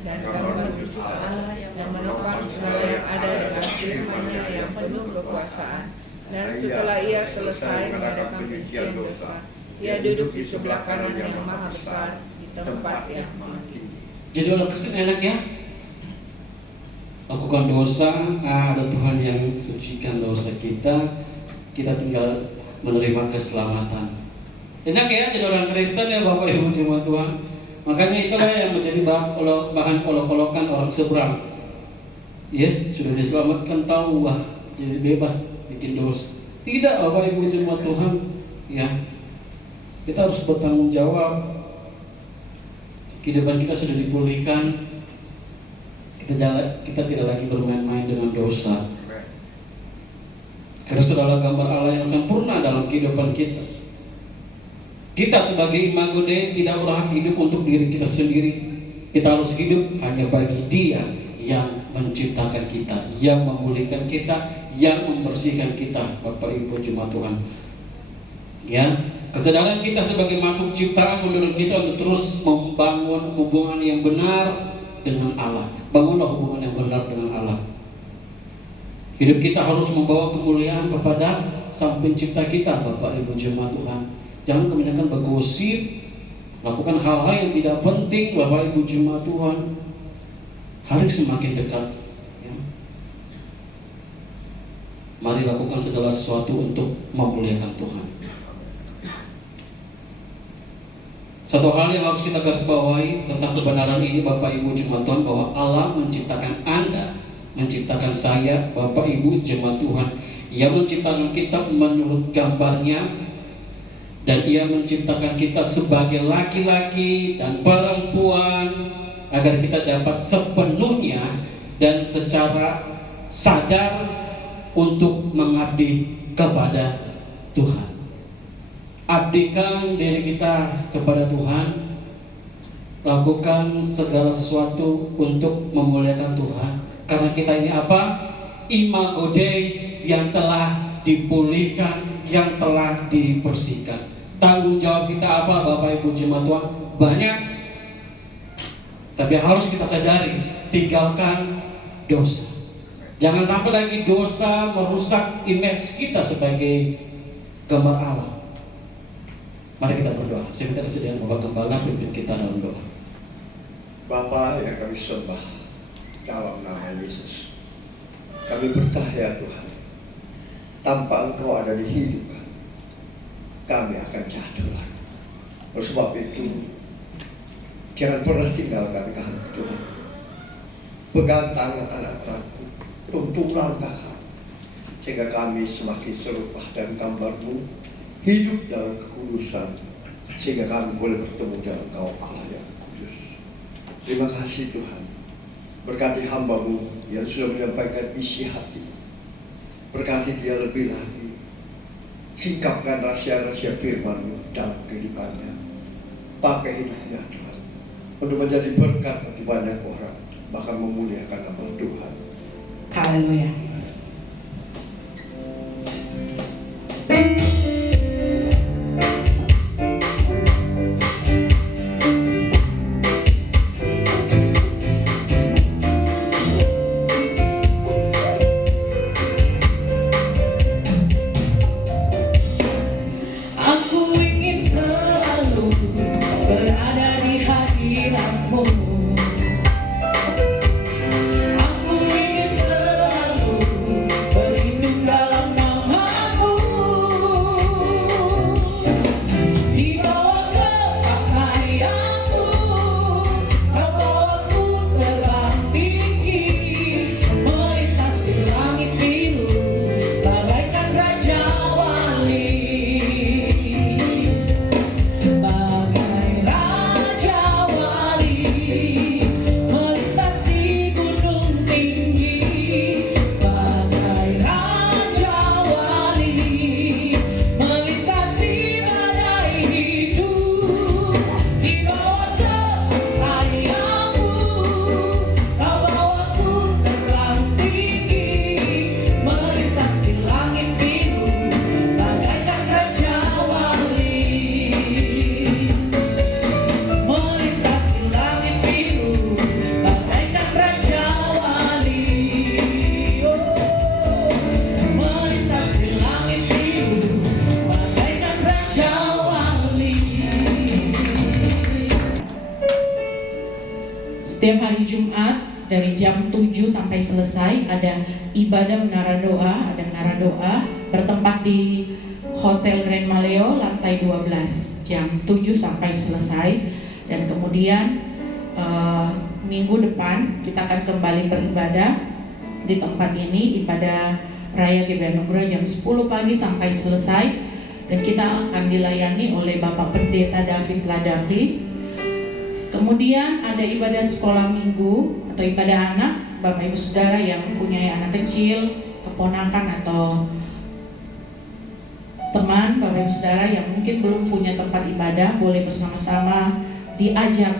dan gambar wujud Allah yang menopang segala yang ada dalam firman-Nya yang penuh kekuasaan. Dan setelah ia selesai mengadakan rincian dosa, ia duduk di sebelah kanan yang maha besar di tempat yang maha tinggi. Jadi orang Kristen enak ya, lakukan dosa, ada Tuhan yang sucikan dosa kita, kita tinggal menerima keselamatan. Enak ya jadi orang Kristen ya Bapak Ibu jemaat Tuhan. Makanya itulah yang menjadi bahan olok-olokan orang seberang. Ya, sudah diselamatkan tahu wah jadi bebas bikin dosa. Tidak Bapak Ibu jemaat Tuhan, ya. Kita harus bertanggung jawab. Kehidupan kita sudah dipulihkan. Kita tidak lagi bermain-main dengan dosa. Kristus adalah gambar Allah yang sempurna dalam kehidupan kita. Kita sebagai imago Dei tidak berhak hidup untuk diri kita sendiri. Kita harus hidup hanya bagi Dia yang menciptakan kita, yang memulihkan kita, yang membersihkan kita, Bapak Ibu jemaat Tuhan. Ya, kesadaran kita sebagai makhluk ciptaan menurut kita untuk terus membangun hubungan yang benar dengan Allah. Bangunlah hubungan yang benar dengan Allah. Hidup kita harus membawa kemuliaan kepada Sang Pencipta kita, Bapak Ibu jemaat Tuhan. Jangan kebanyakan bergosip, lakukan hal-hal yang tidak penting, Bapak Ibu jemaat Tuhan. Hari semakin dekat, ya. Mari lakukan segala sesuatu untuk memuliakan Tuhan. Satu hal yang harus kita garis bawahi tentang kebenaran ini, Bapak Ibu jemaat Tuhan, bahwa Allah menciptakan Anda, menciptakan saya, Bapak Ibu jemaat Tuhan. Ia menciptakan kita menurut gambarnya, dan Ia menciptakan kita sebagai laki-laki dan perempuan agar kita dapat sepenuhnya dan secara sadar untuk mengabdi kepada Tuhan. Abdikan diri kita kepada Tuhan, lakukan segala sesuatu untuk memuliakan Tuhan. Karena kita ini apa? Imago Dei yang telah dipulihkan, yang telah dibersihkan. Tanggung jawab kita apa Bapak Ibu jemaat Tuhan? Banyak. Tapi harus kita sadari, tinggalkan dosa. Jangan sampai lagi dosa merusak image kita sebagai gambar Allah. Mari kita berdoa. Saya minta kesediaan Bapak Gembala pimpin kita dalam doa. Bapa yang kami sembah dalam nama Yesus, kami percaya Tuhan, tanpa Engkau ada di hidup kami akan jatuh lagi. Oleh sebab itu, jangan pernah tinggalkan kami Tuhan. Pegang tangan anak-anakku, tuntun langkah kami, sehingga kami semakin serupa dan gambar-Mu, hidup dalam kekudusan, sehingga kami boleh bertemu dengan Engkau Allah yang kudus. Terima kasih Tuhan. Berkati hamba-Mu yang sudah menyampaikan isi hati. Berkati dia lebih lagi. Singkapkan rahasia-rahasia firman-Mu dalam kehidupannya. Pakai hidupnya Tuhan untuk menjadi berkat bagi banyak orang, bahkan memuliakan nama Tuhan. Haleluya. Aku ingin selalu berada di hadirat-Mu. Setiap hari Jumat dari jam 7 sampai selesai ada ibadah menara doa bertempat di Hotel Grand Maleo lantai 12 jam 7 sampai selesai. Dan kemudian minggu depan kita akan kembali beribadah di tempat ini, ibadah Raya GBI Anugerah jam 10 pagi sampai selesai, dan kita akan dilayani oleh Bapak Pendeta David Ladapi. Kemudian ada ibadah sekolah minggu atau ibadah anak. Bapak Ibu Saudara yang mempunyai anak kecil, keponakan atau teman Bapak Ibu Saudara yang mungkin belum punya tempat ibadah, boleh bersama-sama diajak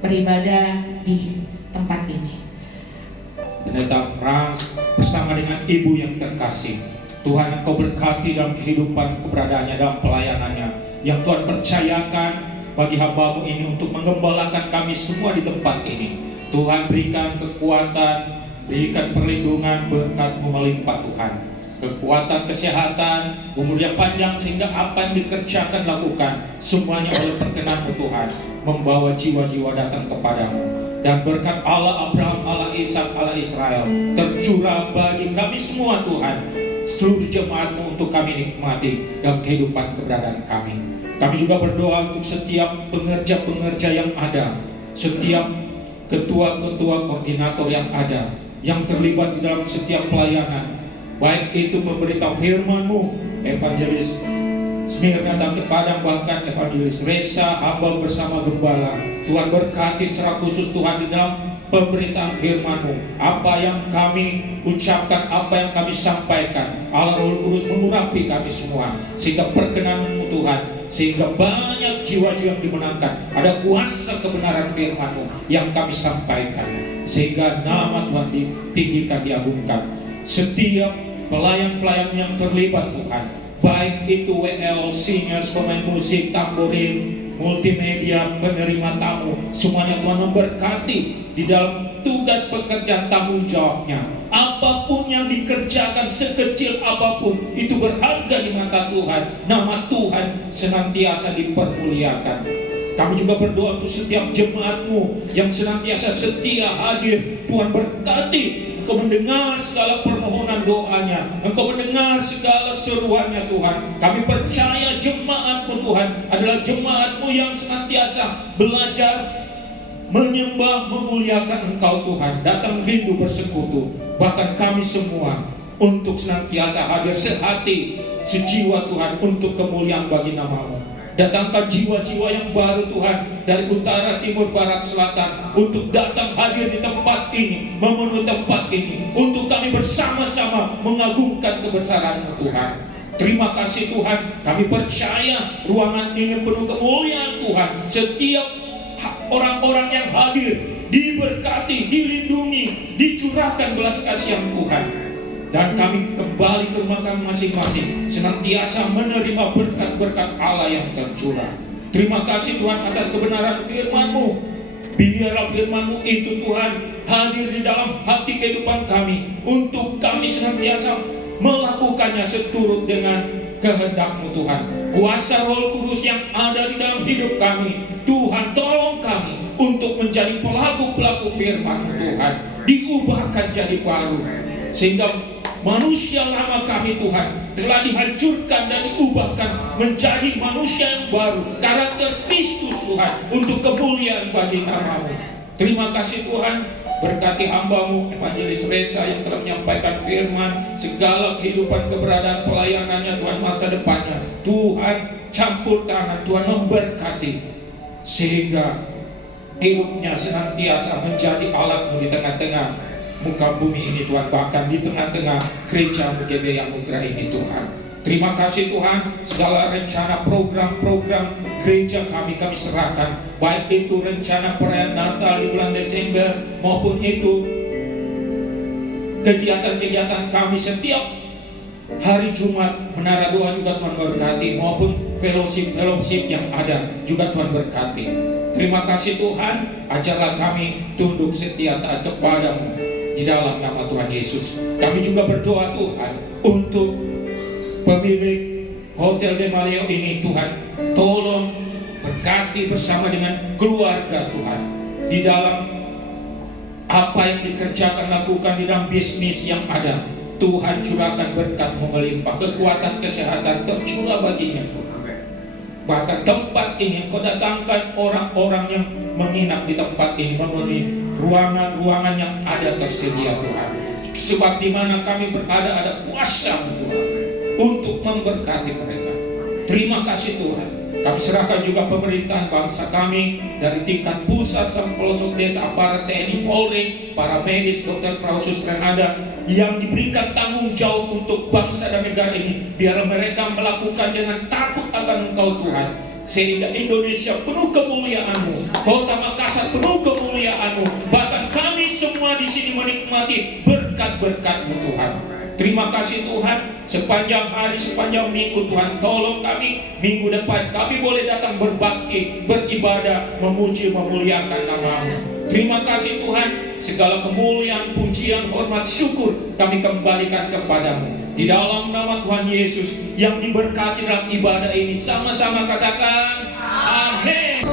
beribadah di tempat ini. Pendeta Frans bersama dengan ibu yang terkasih, Tuhan Engkau berkati dalam kehidupan keberadaannya, dalam pelayanannya yang Tuhan percayakan bagi hamba-Mu ini untuk menggembalakan kami semua di tempat ini. Tuhan berikan kekuatan, berikan perlindungan, berkat-Mu melimpah Tuhan. Kekuatan, kesehatan, umur yang panjang sehingga apa yang dikerjakan lakukan semuanya oleh perkenan-Mu Tuhan, membawa jiwa-jiwa datang kepadamu. Dan berkat Allah Abraham, Allah Ishak, Allah Israel tercurah bagi kami semua Tuhan, seluruh jemaat-Mu untuk kami nikmati dalam kehidupan keberadaan kami. Kami juga berdoa untuk setiap pengerja-pengerja yang ada, setiap ketua-ketua koordinator yang ada, yang terlibat di dalam setiap pelayanan, baik itu memberitahu firman-Mu, Evangelis Smirna dan Padang, bahkan Evangelis Resa, hamba bersama gembala. Tuhan berkati secara khusus Tuhan di dalam pemberitaan firman-Mu. Apa yang kami ucapkan, apa yang kami sampaikan, Allah Roh Kudus mengurapi kami semua, sehingga perkenan-Mu Tuhan, sehingga banyak jiwa-jiwa yang dimenangkan. Ada kuasa kebenaran firman-Mu yang kami sampaikan, sehingga nama Tuhan ditinggikan, diagungkan. Setiap pelayan-pelayan yang terlibat Tuhan, baik itu WL, singers, pemain musik, tamborin, multimedia, penerima tamu, semuanya Tuhan memberkati di dalam tugas pekerjaan tanggung jawabnya. Apapun yang dikerjakan, sekecil apapun, itu berharga di mata Tuhan. Nama Tuhan senantiasa dipermuliakan. Kami juga berdoa untuk setiap jemaat-Mu yang senantiasa setia hadir. Tuhan berkati, Engkau mendengar segala permohonan doanya, Engkau mendengar segala seruannya Tuhan. Kami percaya jemaat-Mu Tuhan adalah jemaat-Mu yang senantiasa belajar menyembah, memuliakan Engkau Tuhan, datang rindu bersekutu. Bahkan kami semua untuk senantiasa hadir sehati, sejiwa Tuhan untuk kemuliaan bagi nama-Mu. Datangkan jiwa-jiwa yang baru Tuhan dari utara, timur, barat, selatan untuk datang hadir di tempat ini, memenuhi tempat ini, untuk kami bersama-sama mengagungkan kebesaran-Mu Tuhan. Terima kasih Tuhan, kami percaya ruangan ini penuh kemuliaan Tuhan. Setiap orang-orang yang hadir diberkati, dilindungi, dicurahkan belas kasihan Tuhan. Dan kami kembali ke rumah kami masing-masing, senantiasa menerima berkat-berkat Allah yang tercurah. Terima kasih Tuhan atas kebenaran firman-Mu. Biarlah firman-Mu itu Tuhan hadir di dalam hati kehidupan kami, untuk kami senantiasa melakukannya seturut dengan kehendak-Mu Tuhan. Kuasa Roh Kudus yang ada di dalam hidup kami, Tuhan tolong kami untuk menjadi pelaku-pelaku firman-Mu Tuhan, diubahkan jadi baru, sehingga manusia lama kami Tuhan telah dihancurkan dan diubahkan menjadi manusia yang baru, karakter Kristus Tuhan, untuk kemuliaan bagi nama-Mu. Terima kasih Tuhan, berkati hamba-Mu Evangelis Resa yang telah menyampaikan firman, segala kehidupan keberadaan pelayanannya Tuhan, masa depannya Tuhan campur tangan, Tuhan memberkati, sehingga hidupnya senantiasa menjadi alat-Mu di tengah-tengah muka bumi ini Tuhan, bahkan di tengah-tengah gereja GBI Anugerah ini Tuhan. Terima kasih Tuhan, segala rencana program-program gereja kami serahkan, baik itu rencana perayaan Natal di bulan Desember maupun itu kegiatan-kegiatan kami setiap hari Jumat, menara doa juga Tuhan berkati, maupun fellowship yang ada juga Tuhan berkati. Terima kasih Tuhan, ajarlah kami tunduk setia taat kepadamu di dalam nama Tuhan Yesus. Kami juga berdoa Tuhan untuk pemilik Hotel de Maleo ini Tuhan, tolong berkati bersama dengan keluarga Tuhan di dalam Apa yang dikerjakan, lakukan di dalam bisnis yang ada, Tuhan curahkan berkat melimpah, kekuatan, kesehatan tercurah baginya. Bahkan tempat ini Kau datangkan orang-orang yang menginap di tempat ini, memenuhi ruangan-ruangan yang ada tersedia Tuhan. Sebab di mana kami berada ada kuasa Tuhan untuk memberkati mereka. Terima kasih Tuhan. Kami serahkan juga pemerintahan bangsa kami dari tingkat pusat sampai pelosok desa, aparat TNI, Polri, para medis, dokter, prausus yang ada, yang diberikan tanggung jawab untuk bangsa dan negara ini, biar mereka melakukan dengan takut akan Engkau Tuhan, sehingga Indonesia penuh kemuliaan-Mu, Kota Makassar penuh kemuliaan-Mu, bahkan kami semua di sini menikmati berkat-berkat-Mu Tuhan. Terima kasih Tuhan, sepanjang hari, sepanjang minggu Tuhan, tolong kami minggu depan kami boleh datang berbakti, beribadah, memuji, memuliakan nama-Mu. Terima kasih Tuhan, segala kemuliaan, pujian, hormat, syukur kami kembalikan kepadamu. Di dalam nama Tuhan Yesus yang diberkati dalam ibadah ini, sama-sama katakan amin.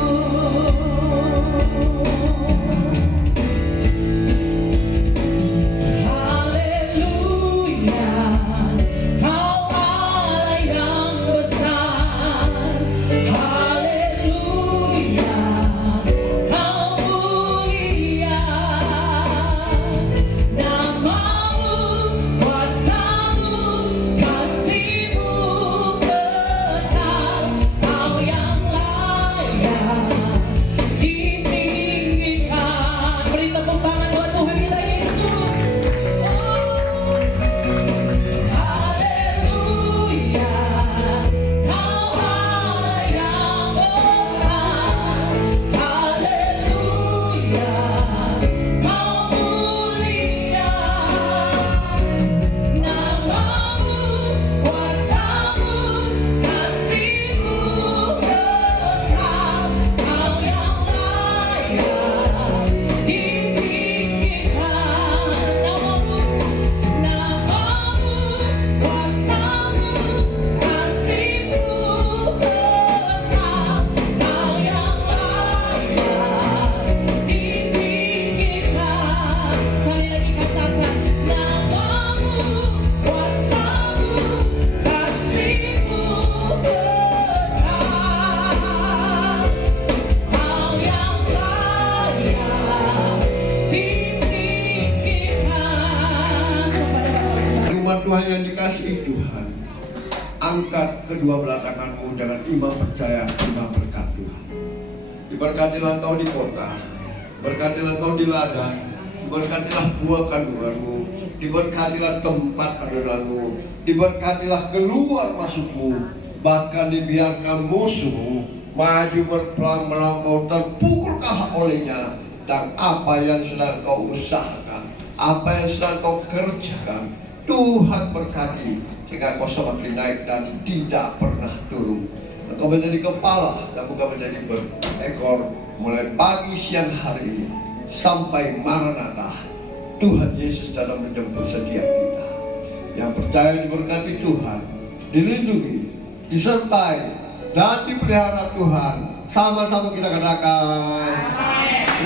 Tuhan yang dikasihi Tuhan, angkat kedua belah tanganmu dengan iman percaya, iman berkat Tuhan. Diberkatilah engkau di kota, berkatilah engkau di ladang, diberkatilah buah kandunganmu, diberkatilah tempat adoranmu, diberkatilah keluar masukmu, bahkan dibiarkan musuhmu maju berperang melawan kau, terpukulkah olehnya. Dan apa yang sedang kau usahakan, apa yang sedang kau kerjakan, Tuhan berkati sehingga kau semakin naik dan tidak pernah turun. Engkau menjadi kepala dan bukan menjadi berekor, mulai pagi siang hari ini sampai Maranatha. Tuhan Yesus dalam menjemput setiap kita yang percaya diberkati Tuhan, dilindungi, disertai dan dipelihara Tuhan. Sama-sama kita katakan